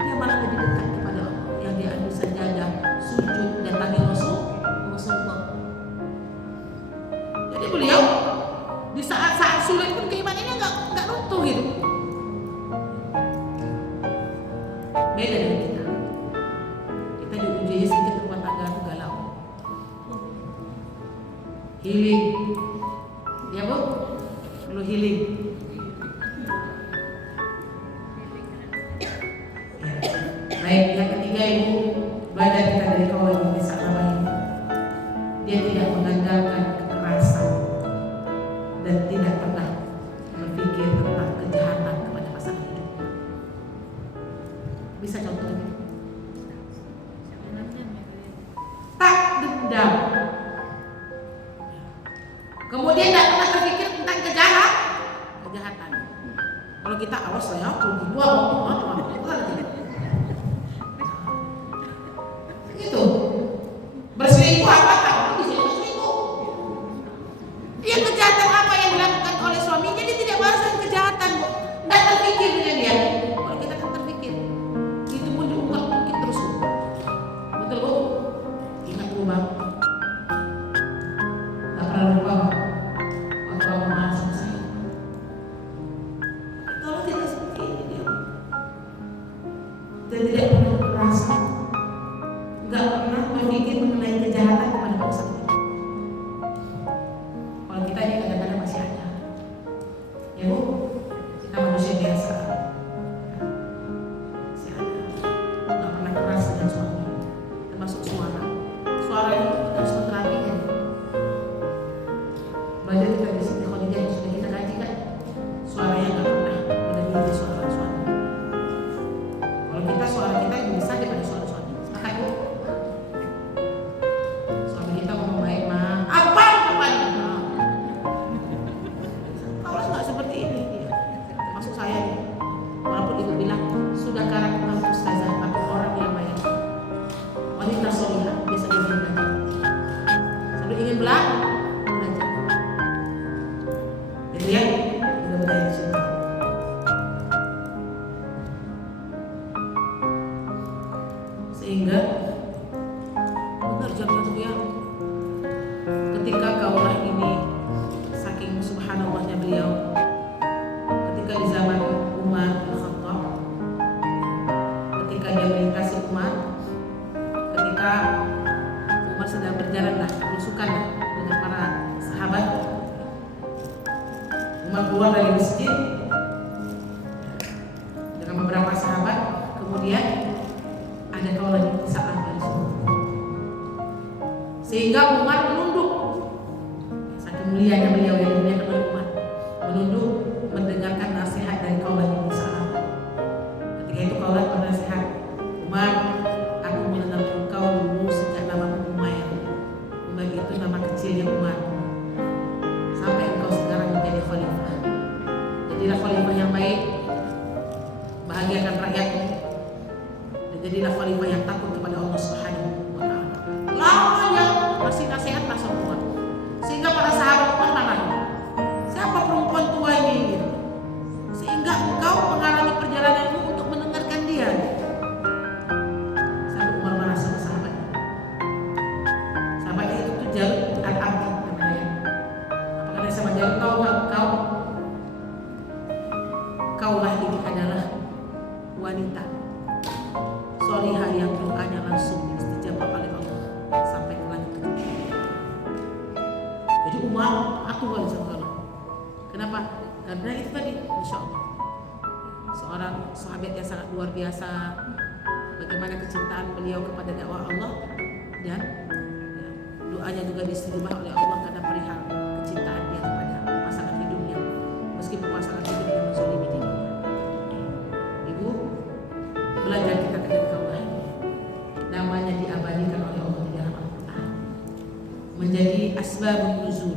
dia malah lebih dekat kepada Allah yang dia bisa jaga, sujud, datangi Rasulullah. Jadi beliau di saat-saat sulit pun keimanannya nggak runtuh gitu. Beda dengan kita. Kita diuji sedikit rumah tangga itu galau. Healing. Ya Bu? Perlu healing. Ya. Baik, yang ketiga Ibu, belajar kita dari kawan ini saat ini. Dia tidak mengandalkan kekerasan dan tidak pernah berpikir tentang kejahatan kepada pasangan hidupnya. Bisa contohnya? Tak dendam. Kemudian tidak pernah terpikir tentang kejahatan. Kalau kita awas lah ya, itu berselingkuh apa tak? Berselingkuh. Dia kejahatan apa yang dilakukan oleh suaminya, dia tidak merasakan kejahatan, Bu. Tidak terpikir dengan dia. Kalau kita kan terpikir, itu pun diungkit terus, Bu. Betul Bu? Ingat Bu Bang. Tak pernah lupa waktu Bang marah sama saya. Kalau tidak seperti ini dia, dan tidak pernah merasa, nggak pernah berpikir mengenai kejahatan kepada bangsa ini. Kalau kita ini kadang-kadang masih ada, ya Bu, kita manusia biasa, masih ada, nggak pernah keras dengan suami, termasuk suara itu kita harus menterapikan. Belajar kita di Siti Khadijah yang sudah kita kaji kan, suaranya nggak pernah melebihi suara suami. Kalau kita suara kita yang bisa daripada suara suami, sepakat Bu? Suami kita ngomong baik mah, apa? Kalau nggak seperti ini dia, termasuk saya nih. Walaupun ibu bilang sudah karakter ustazah, tapi orang yang baik, wanita solihah, biasa dia belajar. Sambil ingin belajar. Gitu ya, mudah-mudahan di sini. Sehingga benar jangan ya, ketika kaulah ini saking subhanallahnya beliau, ketika di zaman Umar bin Khattab bahagiakan rakyatmu dan jadilah khalifah yang takut kepada Allah Subhanahu wa taala. Lamanya masih nasihat masuk Umar. Sehingga para sahabat Umar nanya, siapa perempuan tua ini? Gitu. Sehingga engkau mengalami perjalananmu untuk mendengarkan dia. Sampai Umar marah sama sahabatnya. Sahabatnya itu tuh Jalut al-Abdi namanya. Apa kata sama Jalut, kaulah ini adalah wanita solihah yang doanya langsung diistijabah oleh Allah sampai ke langit ketiga. Jadi Umar atuh sama Allah. Kenapa? Karena itu tadi, insya Allah seorang sahabat yang sangat luar biasa, bagaimana kecintaan beliau kepada dakwah Allah dan doanya juga diistijabah oleh Allah karena perihal kecintaan dia kepada pasangan hidupnya, meskipun pasangan hidup yang menzalimi dia. Ibu, belajar kita dari Allah, namanya diabadikan oleh Allah di dalam Al-Quran, menjadi asbabun nuzul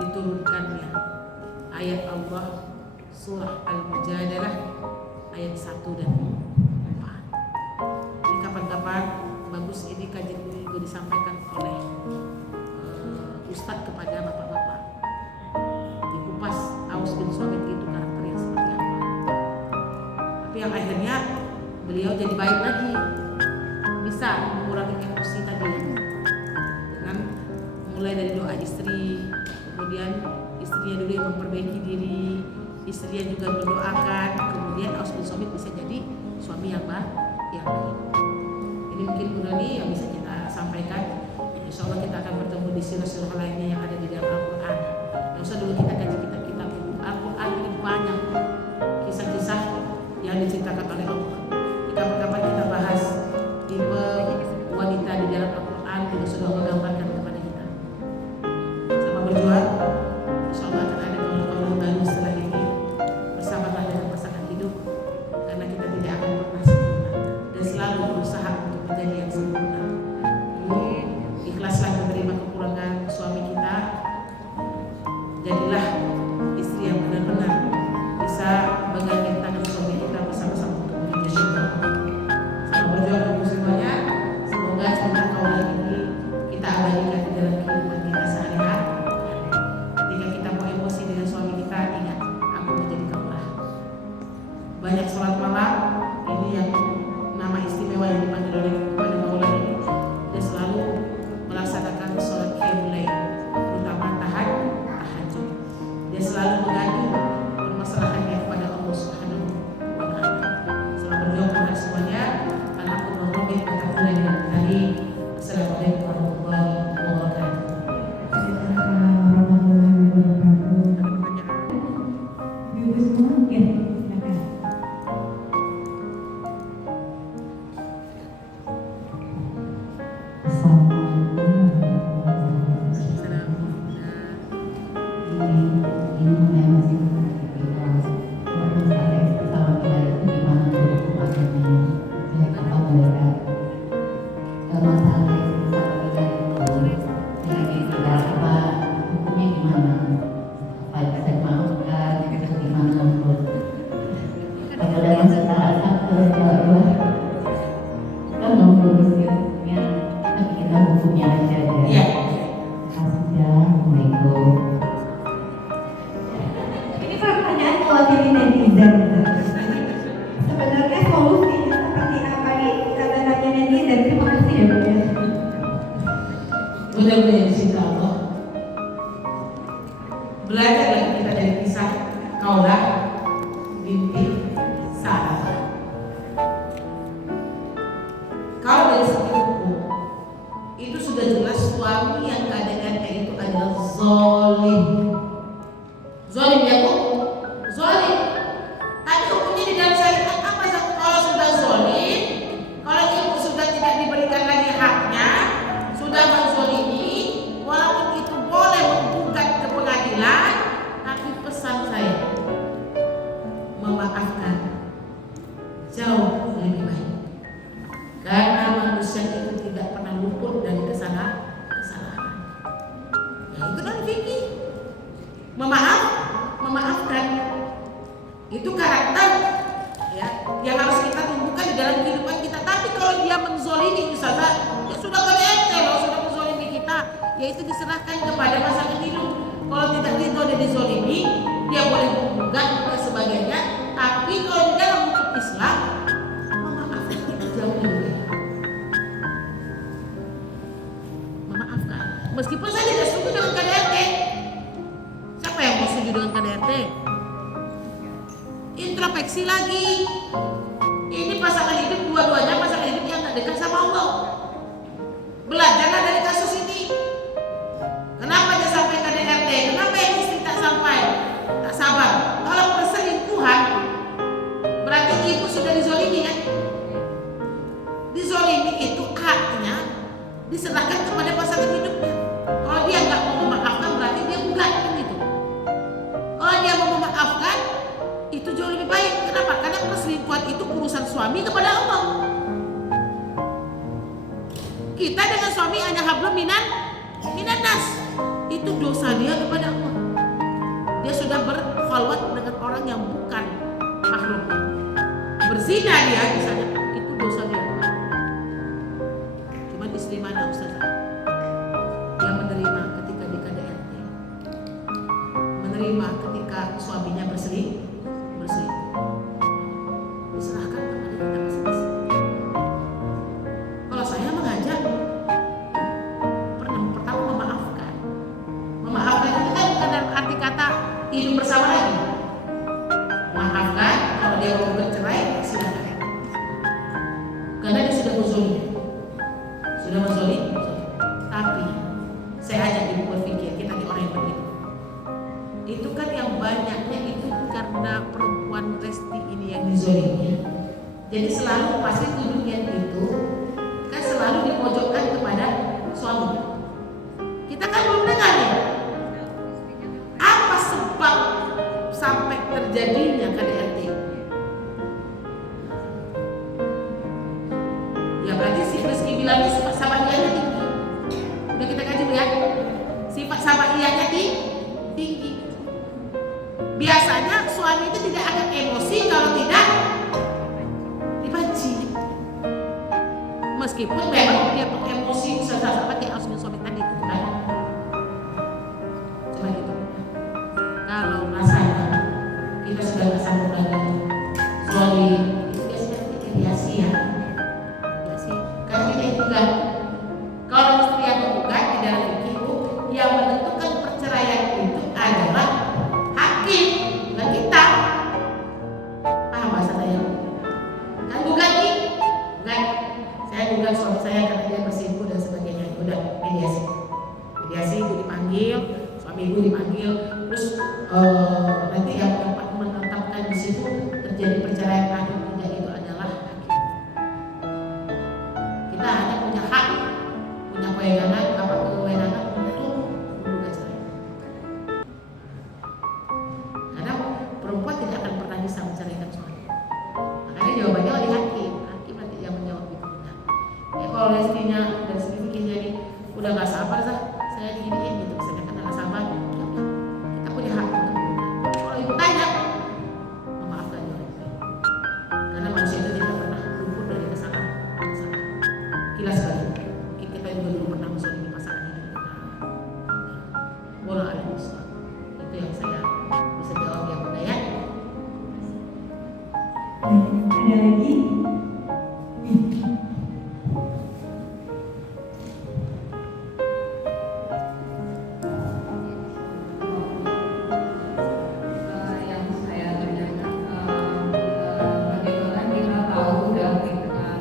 diturunkannya ayat Allah surah Al-Mujadalah ayat 1 dan 4. Jadi kapan-kapan bagus ini kajian ini juga disampaikan oleh Ustadz kepada bapak-bapak. Dikupas Aus bin Somit itu karakternya seperti apa. Tapi yang akhirnya beliau jadi baik lagi, bisa mengurangi emosi tadi dengan mulai dari doa istri, kemudian istrinya dulu yang memperbaiki diri, istrinya juga mendoakan, kemudian Aus bin Somit bisa jadi suami yang baik. Ini mungkin Nurani yang bisa kita sampaikan. Insya Allah kita akan bertemu di sirah-sirah lainnya yang ada di dalam Al-Quran. Yang usah dulu kita kaji kitab Al-Quran, ini banyak kisah-kisah yang diceritakan oleh Allah. Kapan-kapan kita bahas tipe wanita di dalam Al-Quran juga sudah menggambarkan kepada kita. Sama berjuang, insya Allah akan ada kawan-kawan baru setelah ini. Bersabarlah dengan pasangan hidup, karena kita tidak akan pernah sempurna dan selalu berusaha untuk menjadi yang sempurna. Ikhlaslah menerima kekurangan suami kita. Jadilah istri yang benar-benar bisa menggandeng tangan suami kita bersama-sama untuk menuju surga. Selamat berjuang untuk semuanya. Semoga cerita kaulah ini kita abadikan di dalam kehidupan kita sehari-hari. Ketika kita mau emosi dengan suami kita, ingat, aku menjadi kaulah. Banyak sholat malam ini yang nama istimewa yang dipanggil oleh kepada Maulana ini. Dia selalu melaksanakan sholat qiyamul lail, terutama tahajud. Dia selalu mengadu permasalahannya kepada Allah Subhanahu wa taala. Selamat berjuang untuk semuanya. Alhamdulillah, Assalamualaikum warahmatullahi wabarakatuh. Ibu semua, ya, silakan. Ini pertanyaan mewakili netizen. Sebenarnya solusinya seperti apa nih? Kata nanya netizen. Terima kasih ya Bu ya. Mudah-mudahan insya Allah belajar lagi kita dari kisah Kaulah binti Salamah. Kalau dari segi hukum itu sudah jelas suami yang keadaannya itu adalah zalim. Zalim ya Bu? Zalim. Tapi hukumnya di dalam syariat apa? Kalau sudah zalim, kalau ibu sudah tidak diberikan lagi haknya, sudah menzalimi, walaupun itu boleh menggugat ke pengadilan, tapi pesan saya, memaafkan jauh lebih baik. Karena manusia itu tidak pernah luput dari kesalahan. Ya itu kan fikih. Memaafkan itu karakter ya, yang harus kita tumbuhkan di dalam kehidupan kita. Tapi kalau dia menzolimi Ustazah, ya sudah KDRT loh, sudah menzolimi kita, ya itu diserahkan kepada pasangan hidup. Kalau tidak ridho dia dizolimi, dia boleh menggugat dan sebagainya. Tapi kalau di dalam hukum Islam, memaafkan itu jauh lebih baik. Memaafkan, meskipun saya tidak setuju dengan KDRT. Siapa yang mau setuju dengan KDRT? Introspeksi lagi. Ini pasangan hidup, dua-duanya pasangan hidup yang gak dekat sama Allah. Belajarlah dari kasus ini. Kenapa dia sampai KDRT? Kenapa yang istri tak sampai? Tak sabar. Kalau perselingkuhan, berarti ibu sudah dizolimi kan? Dizolimi itu haknya diserahkan kepada pasangan hidupnya. Kalau dia nggak mau memaafkan, berarti dia gugat kan itu. Kalau dia mau memaafkan, itu jauh lebih baik. Kenapa? Karena perselingkuhan itu urusan suami kepada Allah. Kita dengan suami hanya hablum minan nas. Itu dosa dia kepada Allah. Dia sudah berkhalwat dengan orang yang bukan makhluknya. Berzina dia misalnya, itu dosa dia. Cuma istri mana Ustazah? Dia menerima ketika di KDRT, menerima ketika suaminya berselingkuh, diserahkan kepada kita masing-masing. Kalau saya mengajak, pertama memaafkan. Memaafkan itu kan bukan dalam arti kata hidup bersama lagi. Maafkan, kalau dia mau bercerai, silakan. Karena dia sudah menzolim. Tapi saya ajak ibu berpikir, kita di orang yang begitu. Itu kan yang banyaknya itu karena perempuan Resti ini yang dizolimi. Jadi selalu pasti tuduhan itu kan selalu dipojokkan kepada suami. Kita kan belum dengar ya, apa sebab sampai terjadinya KDRT? Ya berarti si Rizky bilang ini sifat sabahiannya tinggi. Udah kita kaji ya, sifat sabahiannya tinggi. Biasanya suami itu tidak akan emosi kalau tidak dibenci. Meskipun memang dia emosi seperti Asmin suami tadi itu kan. Cuma gitu. Kalau rasanya kita sudah bersambung lagi, suami itu biasanya mediasi ya. Mediasi. Karena kita juga kalau istri yang menggugat di dalam fikih itu yang menentukan perceraian itu adalah hakim, bukan kita. Paham bahasa saya? Kan gugat nih, gugat. Saya gugat suami saya karena dia berselingkuh dan sebagainya. Udah mediasi. Mediasi ibu dipanggil, suami ibu dipanggil, terus nanti yang menetapkan di situ terjadi perceraian atau tidak itu adalah hakim. Kita hanya punya hak, punya kewenangan, kewenangan untuk menggugat cerai. Karena perempuan tidak akan pernah bisa menceraikan suami. Makanya jawabannya oleh hakim. Hakim nanti yang menjawab itu. Nah, ya kalau restrinya dan sedikitnya nih udah nggak sabar saya diginiin gitu, misalnya kan nggak sabar, ya udah, kita punya hak untuk menggugat. Kalau ibu tanya, memaafkan juga. Karena manusia itu tidak pernah luput dari kesalahan. Kilas sekali. Mungkin kita juga dulu pernah menzalimi pasangan hidup kita. Wallahu a'lam bishawab. Itu yang saya bisa jawab yang mudah ya. Ada lagi? Yang saya tanyakan, bagaimana kita tahu dari rumah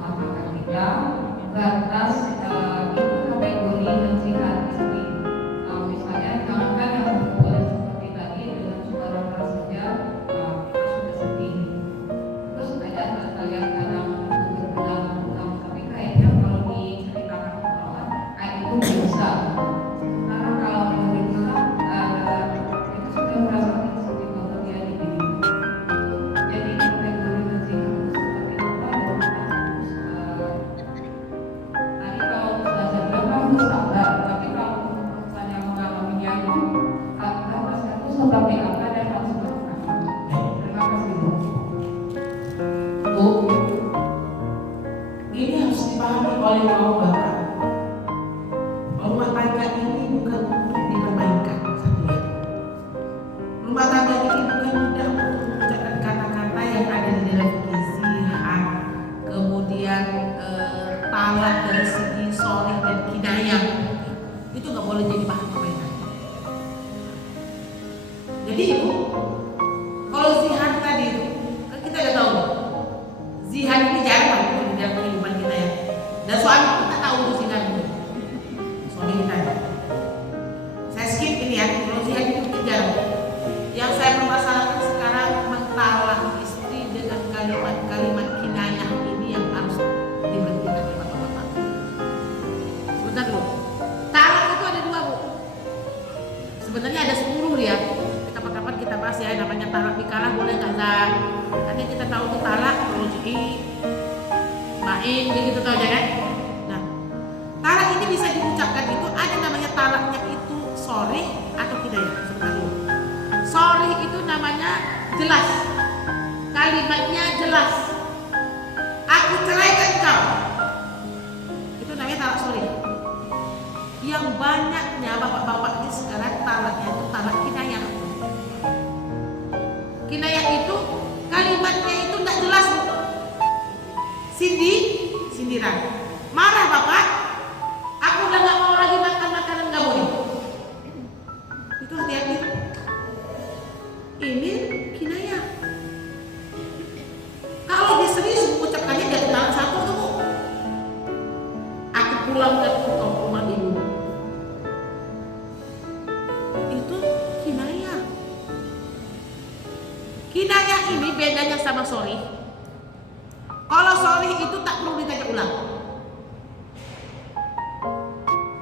tangga kita batas itu kategori nasihat istri. Misalnya jangankan yang boleh seperti tadi dengan suara keras saja kita sudah sedih. Terus ada oleh kaum bapak, rumah tangga ini bukan untuk dipermainkan. Satu ya. Rumah tangga ini bukan mudah untuk mengucapkan kata-kata yang ada di dalam zihan, kemudian talak dari segi sorry dan kinayah. Itu nggak boleh jadi bahan permainan. Jadi ibu, kalau zihan tadi itu kan kita udah tahu, zihan ini jarang di dalam kehidupan kita ya. Dan soalnya kita tahu itu zihan itu, suami kita. Saya skip ini ya, kalau zihan itu kita jarang. Yang saya permasalahkan sekarang mentalak istri dengan kalimat-kalimat kinayah ini yang harus diberhentikan oleh bapak-bapak. Sebentar dulu. Talak itu ada dua bu. Sebenarnya ada 10 ya. Kapan-kapan kita bahas ya, namanya talak bikarah boleh nggak Zan? Karena kita tahu itu talak, rujuki, main, gitu tahu aja kan? Nah, talak ini bisa diucapkan itu ada namanya talaknya itu sorry atau kinayah. Sebentar dulu. Sorry itu namanya jelas, kalimatnya jelas. Aku ceraikan kau. Itu namanya talak sorry. Yang banyaknya bapak-bapak ini sekarang talaknya itu talak kinayah. Kinayah itu kalimatnya itu tidak jelas. Sindiran. Marah bapak, aku udah nggak mau lagi makan makanan kamu ini. Itu hati-hati. Ini kinayah. Kalau dia serius mengucapkannya dari talak satu tuh bu. Aku pulang ke rumah ibu. Itu kinayah. Kinayah ini bedanya sama sorry. Kalau sorry itu tak perlu ditanya ulang.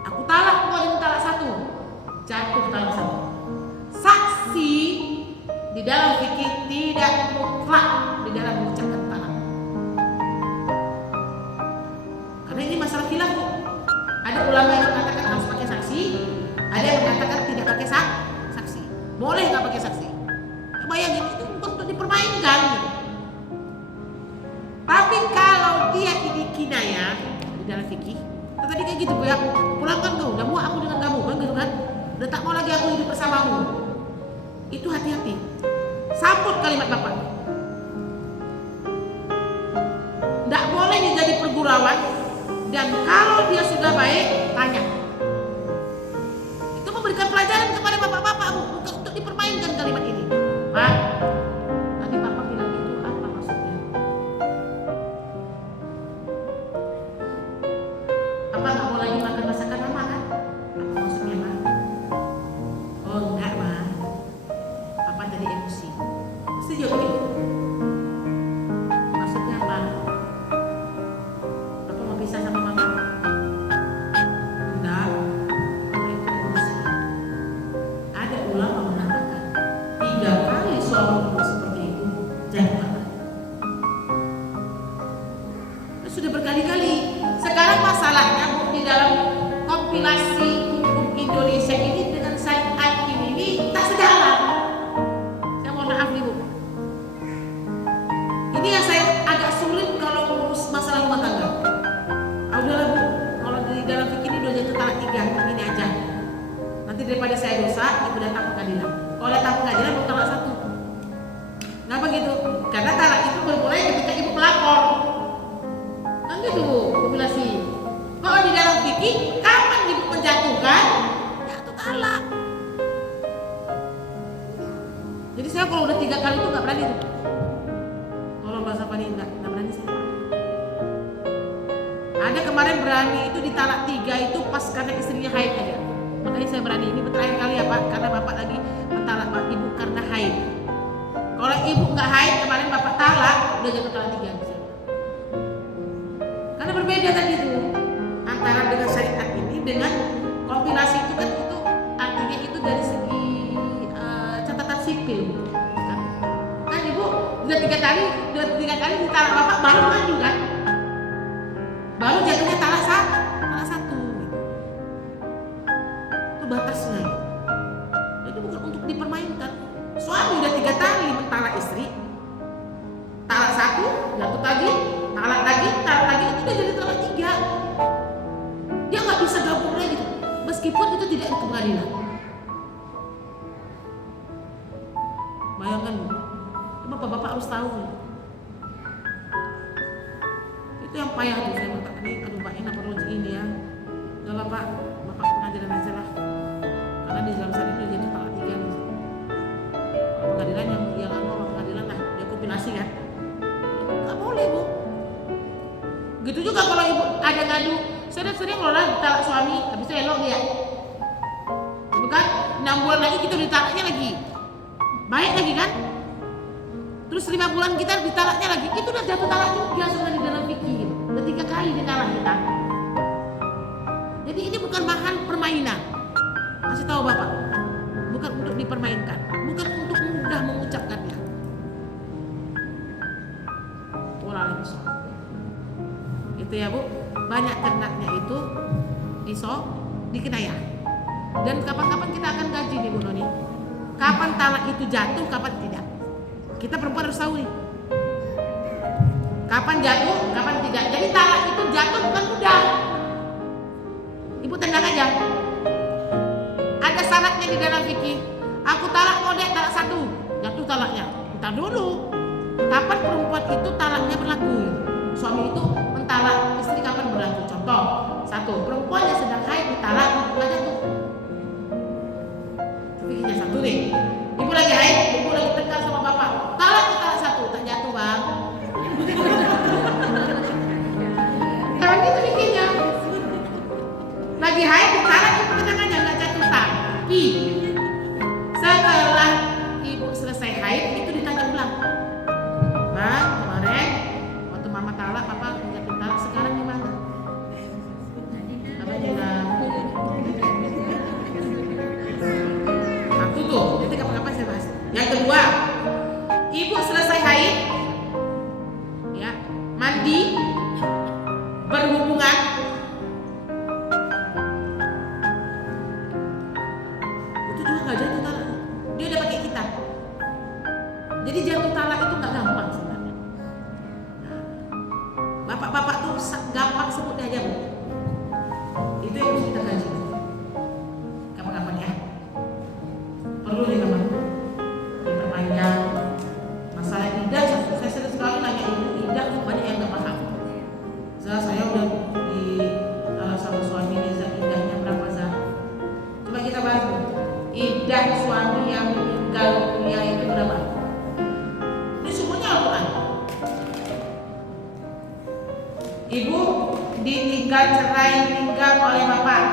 Aku talak kau dengan talak satu, jatuh talak satu. Saksi di dalam fikih tidak mutlak di dalam mengucapkan talak. Karena ini masalah khilaf bu. Ada ulama yang mengatakan harus pakai saksi, ada yang mengatakan tidak pakai saksi. Boleh nggak pakai saksi? Bayangin itu untuk dipermainkan. Tapi kalau dia ini kinayah di dalam fikih, tadi kayak gitu bu ya, pulangkan kau, udah muak aku dengan kamu kan gitu kan, udah tak mau lagi aku hidup bersamamu. Itu hati-hati. Sambut kalimat bapak. Tidak boleh jadi pergurauan. Dan kalau dia sudah baik, tanya. Itu memberikan pelajaran kepada bapak-bapak untuk dipermainkan kalimat ini. Pak, tadi bapak bilang itu apa maksudnya? Apa nggak mau lagi makan masakan mama kan? Apa maksudnya pak? Oh enggak ma, papa tadi emosi. Mesti jawab gitu. Maksudnya apa? Papa mau pisah sama mama? Enggak, papa itu emosi. Ada ulama mengatakan 3 kali suami seperti itu jangan. Sudah berkali-kali. Sekarang masalahnya bu, di dalam kompilasi hukum Indonesia ini dengan syariat ini tak sejalan. Saya mohon maaf nih bu. Ini yang saya agak sulit kalau ngurus masalah rumah tangga. Udahlah bu, kalau di dalam fikih ini udah jatuh talak 3, ini aja. Nanti daripada saya dosa, ibu datang ke pengadilan. Kalau datang ke pengadilan, ibu talak 1. Kenapa gitu? Karena talak itu bermulai ketika ibu melapor. Kan gitu bu, kompilasi. Kalau di dalam fikih, kapan ibu menjatuhkan? Jatuh talak. Jadi saya kalau udah 3 kali itu nggak berani tuh. Tolong bahasa Pani nggak berani saya. Ada kemarin berani itu ditalak 3 itu pas karena istrinya haid aja. Makanya saya berani, ini terakhir kali ya pak, karena bapak lagi mentalak ibu karena haid. Kalau ibu nggak haid kemarin bapak talak, udah jatuh talak 3 misalnya. Karena berbeda tadi itu antara dengan syariat ini dengan kompilasi itu kan itu artinya itu dari segi catatan sipil. Kan ibu udah 3 kali ditalak bapak baru maju kan, baru jatuhnya talak 1 gitu. Itu batasnya. Itu bukan untuk dipermainkan. Suami udah 3 kali mentalak istri, talak 1, jatuh lagi, talak lagi, itu udah jadi talak 3. pengadilan. Bayangkan, bapak-bapak harus tahu. Itu yang payah tuh, saya minta ini, aduh Pak Ina perlu ini ya. Udahlah Pak, bapak pengadilan aja lah. Karena di dalam sana itu jadi talak 3 nih. Pengadilan yang pengadilan lah, dia kompilasi kan. Nggak boleh Bu. Gitu juga kalau ibu ada ngadu, saya sering loh lah talak suami, habis itu elok dia. Bukan 6 bulan lagi kita ditalaknya lagi, baik lagi kan? Terus 5 bulan kita ditalaknya lagi, itu udah jatuh talak juga sudah di dalam fikih. Udah 3 kali ditalak kita. Jadi ini bukan bahan permainan. Kasih tahu bapak, bukan untuk dipermainkan, bukan untuk mudah mengucapkannya. Waalaikumsalam. Itu ya Bu, banyak ternaknya itu dikenaya. Dan kapan-kapan kita akan gaji nih Bu Noni. Kapan talak itu jatuh, kapan tidak. Kita perempuan harus tahu nih. Kapan jatuh, kapan tidak. Jadi talak itu jatuh bukan mudah. Ibu tendang aja. Ada syaratnya di dalam fikih. Aku talak kodek talak 1, jatuh talaknya. Entar dulu. Kapan perempuan itu talaknya berlaku? Suami itu mentalak istri kapan berlaku? Contoh, 1, perempuan yang sedang haid ditalak, nggak jatuh. Fikihnya 1 nih. Ibu lagi haid, ibu lagi tekan sama bapak. Talak 1, tak jatuh bang. Kalau gitu fikihnya. Lagi haid ditalak, ibu tenang aja, nggak jatuh. Tapi setelah ibu selesai haid itu ditanya ulang. Bang, kemarin waktu mama talak, papa jatuh talak, sekarang gimana? Apa bilang? 1 tuh, nanti kapan-kapan saya bahas. Yang kedua, ibu selesai haid, ya, mandi, berhubungan, itu juga nggak jatuh talak. Dia udah pakai kita. Jadi jatuh talak itu nggak gampang sebenarnya. Bapak-bapak tuh gampang sebutnya aja Bu. Itu yang harus kita kaji. Kapan-kapan ya. Perlu nih teman. Diperpanjang. Masalah idah, saya sering sekali nanya ibu idah, banyak yang nggak paham. Saya udah di sama suami Reza, idahnya berapa Zah? Coba kita bahas Bu. Idah suami yang meninggal dunia itu berapa? Ini semuanya Al-Quran. Ibu ditinggal cerai meninggal oleh bapak,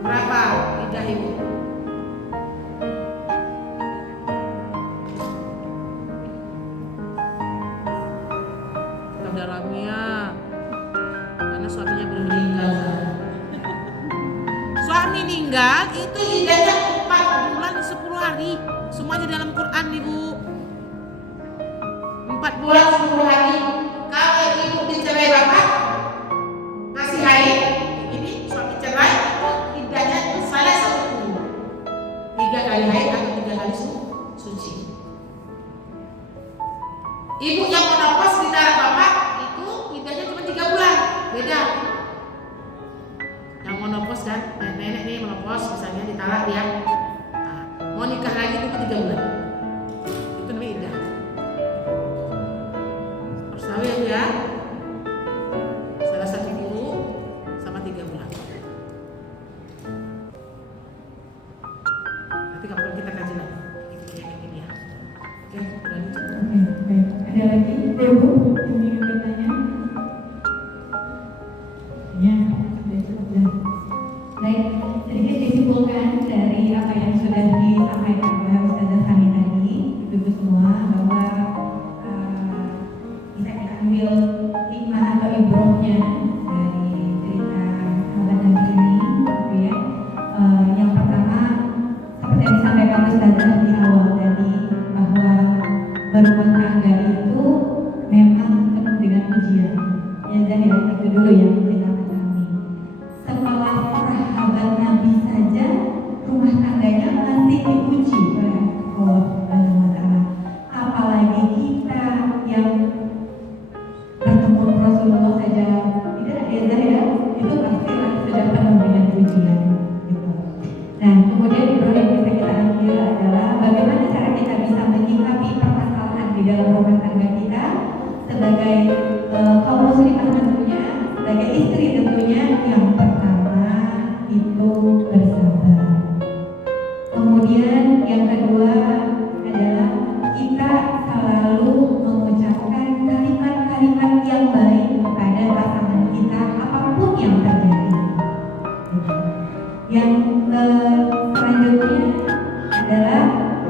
berapa idah ibu? Kita dalamnya, karena suaminya belum meninggal. Suami meninggal itu idahnya 4 bulan 10 hari. Semuanya dalam Quran ibu. 4 bulan 10 hari. Kalau ibu dicerai bapak, masih haid, ini suami cerai itu idahnya salah 1 3 kali haid atau 3 kali suci. Ibu yang menopos di talak bapak itu idahnya cuma 3 bulan, beda. Yang menopos kan, nenek nih menopos misalnya ditalak dia, mau nikah lagi itu 3 bulan. Itu namanya idah. Harus tahu ya Bu ya. Salah 1 guru sama 3 bulan. Nanti kalau kita kaji lagi. Itu kayak gini ya. Oke, udah nih. Oke, baik. Ada lagi Ibu yang ingin bertanya? Ya, sudah cukup. Baik, sedikit disimpulkan dari apa yang sudah disampaikan oleh Ustazah Hani tadi, ibu-ibu semua, bahwa bisa kita ambil hikmah atau ibrohnya dari cerita sahabat Nabi ini, gitu ya. Yang pertama, seperti yang disampaikan Ustazah di awal tadi, bahwa berumah tangga itu memang penuh dengan ujian. Ya, jadi itu dulu yang kita pahami. Setelah sahabat Nabi saja rumah tangganya masih diuji oleh Allah Subhanahu wa Ta'ala. Apalagi kita yang bertemu Rasulullah saja, tidak ya, itu pasti sudah penuh dengan ujian. Gitu. sebagai kaum muslimah tentunya, sebagai istri tentunya yang pertama itu bersabar. Kemudian yang kedua adalah kita selalu mengucapkan kalimat-kalimat yang baik kepada pasangan kita apapun yang terjadi. Yang selanjutnya adalah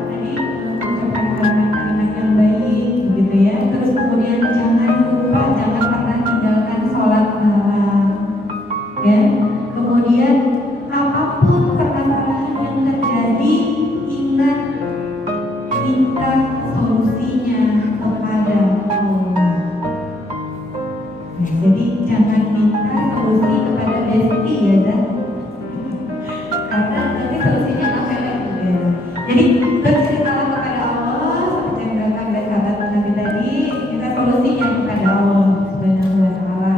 tadi mengucapkan kalimat-kalimat yang baik, gitu ya. Terus kemudian jangan lupa, jangan pernah tinggalkan sholat malam, ya. Kemudian apapun permasalahan yang terjadi, ingat minta solusinya kepada Allah. Nah, jadi jangan minta solusi kepada Besti ya, Dan. Karena nanti solusinya akan ya. Jadi berceritalah kepada Allah seperti yang dikatakan oleh sahabat Nabi tadi, minta solusinya kepada Allah Subhanahu wa taala.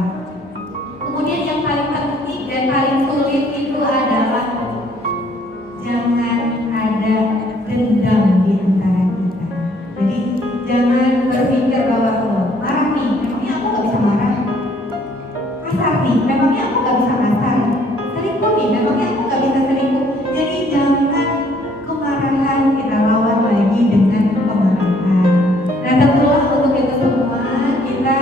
Kemudian yang paling penting dan paling sulit itu adalah jangan ada dendam di antara kita. Jadi jangan berpikir bahwa marah nih, memangnya aku gak bisa marah. Kasar nih, memangnya aku gak bisa kasar. Selingkuh nih, memangnya aku gak bisa selingkuh. Jadi jangan kemarahan kita lawan lagi dengan kemarahan. Nah tentulah untuk itu semua kita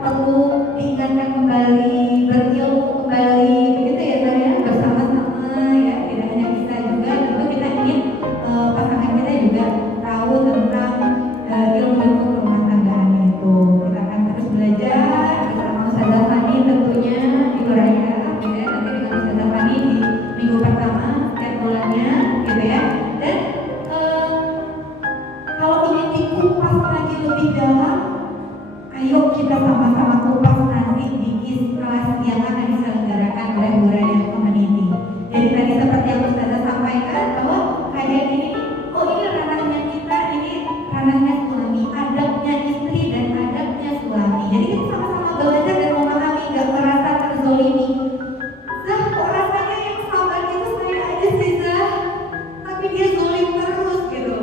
perlu diingatkan kembali, berilmu kembali, begitu ya Zara, bersama-sama ya. Tidak hanya kita juga, tentu kita ingin pasangan kita juga tahu tentang ilmu-ilmu rumah tanggaan itu. Kita akan terus belajar bersama Ustazah Fani tentunya di Korea, gitu ya. Nanti dengan Ustazah Fani di minggu pertama setiap bulannya, gitu ya. Dan kalau ingin dikupas lagi lebih dalam, ayo kita sama-sama kupas nanti di kelas yang akan diselenggarakan oleh Huraya Community. Jadi tadi seperti yang Ustazah sampaikan bahwa kajian ini, oh ini ranahnya kita, ini ranahnya suami, adabnya istri dan adabnya suami. Jadi kita sama-sama belajar dan memahami, gak merasa terzolimi. Zah, kok rasanya yang sabar itu saya aja sih Zah, tapi dia zolim terus gitu.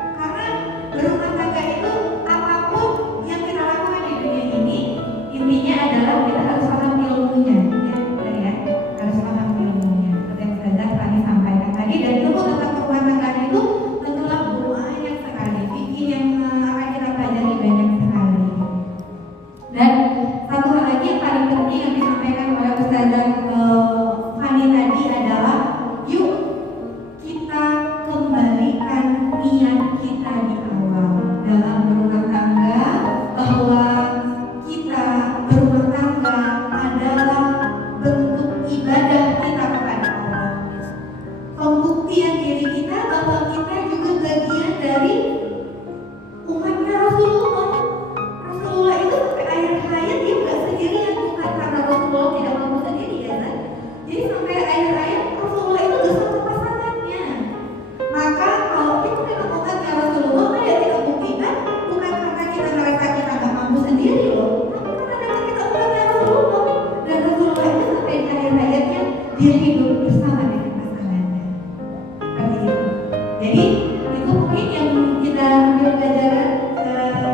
Karena berumah tangga itu apapun yang kita lakukan di dunia ini, intinya adalah kita harus paham ilmunya, ya, benar ya, harus paham ilmunya. Seperti yang Ustazah tadi sampaikan tadi, dan ilmu tentang rumah tangga itu tentulah banyak sekali, fikih yang akan kita pelajari banyak sekali. Dan satu hal lagi yang paling penting yang disampaikan oleh Ustazah Fani tadi adalah, yuk kita kembalikan niat kita di awal dalam berumah tangga, bahwa kita berumah tangga adalah bentuk ibadah kita kepada Allah. Pembuktian diri kita bahwa kita juga bagian dari umatnya Rasulullah. Rasulullah itu sampai akhir hayat dia nggak sendirian, bukan karena Rasulullah tidak mampu sendiri ya kan? Jadi sampai akhir hayat Rasulullah itu bersama pasangannya. Maka kalau kita memang umatnya Rasulullah, ya kita buktikan bukan karena kita merasa kita nggak mampu sendiri loh, tapi karena kita umatnya Rasulullah. Dan Rasulullah itu sampai akhir hayatnya dia hidup bersama dengan pasangannya. Seperti itu. Jadi itu mungkin yang kita ambil pelajaran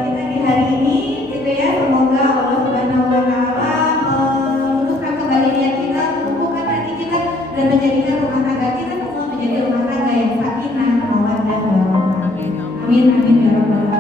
kita di hari ini, gitu ya. Semoga Allah Subhanahu wa taala meluruskan kembali niat kita, menumbuhkan hati kita, dan menjadikan rumah tangga kita semua menjadi rumah tangga yang sakinah, mawaddah, warahmah. Amin amin ya rabbal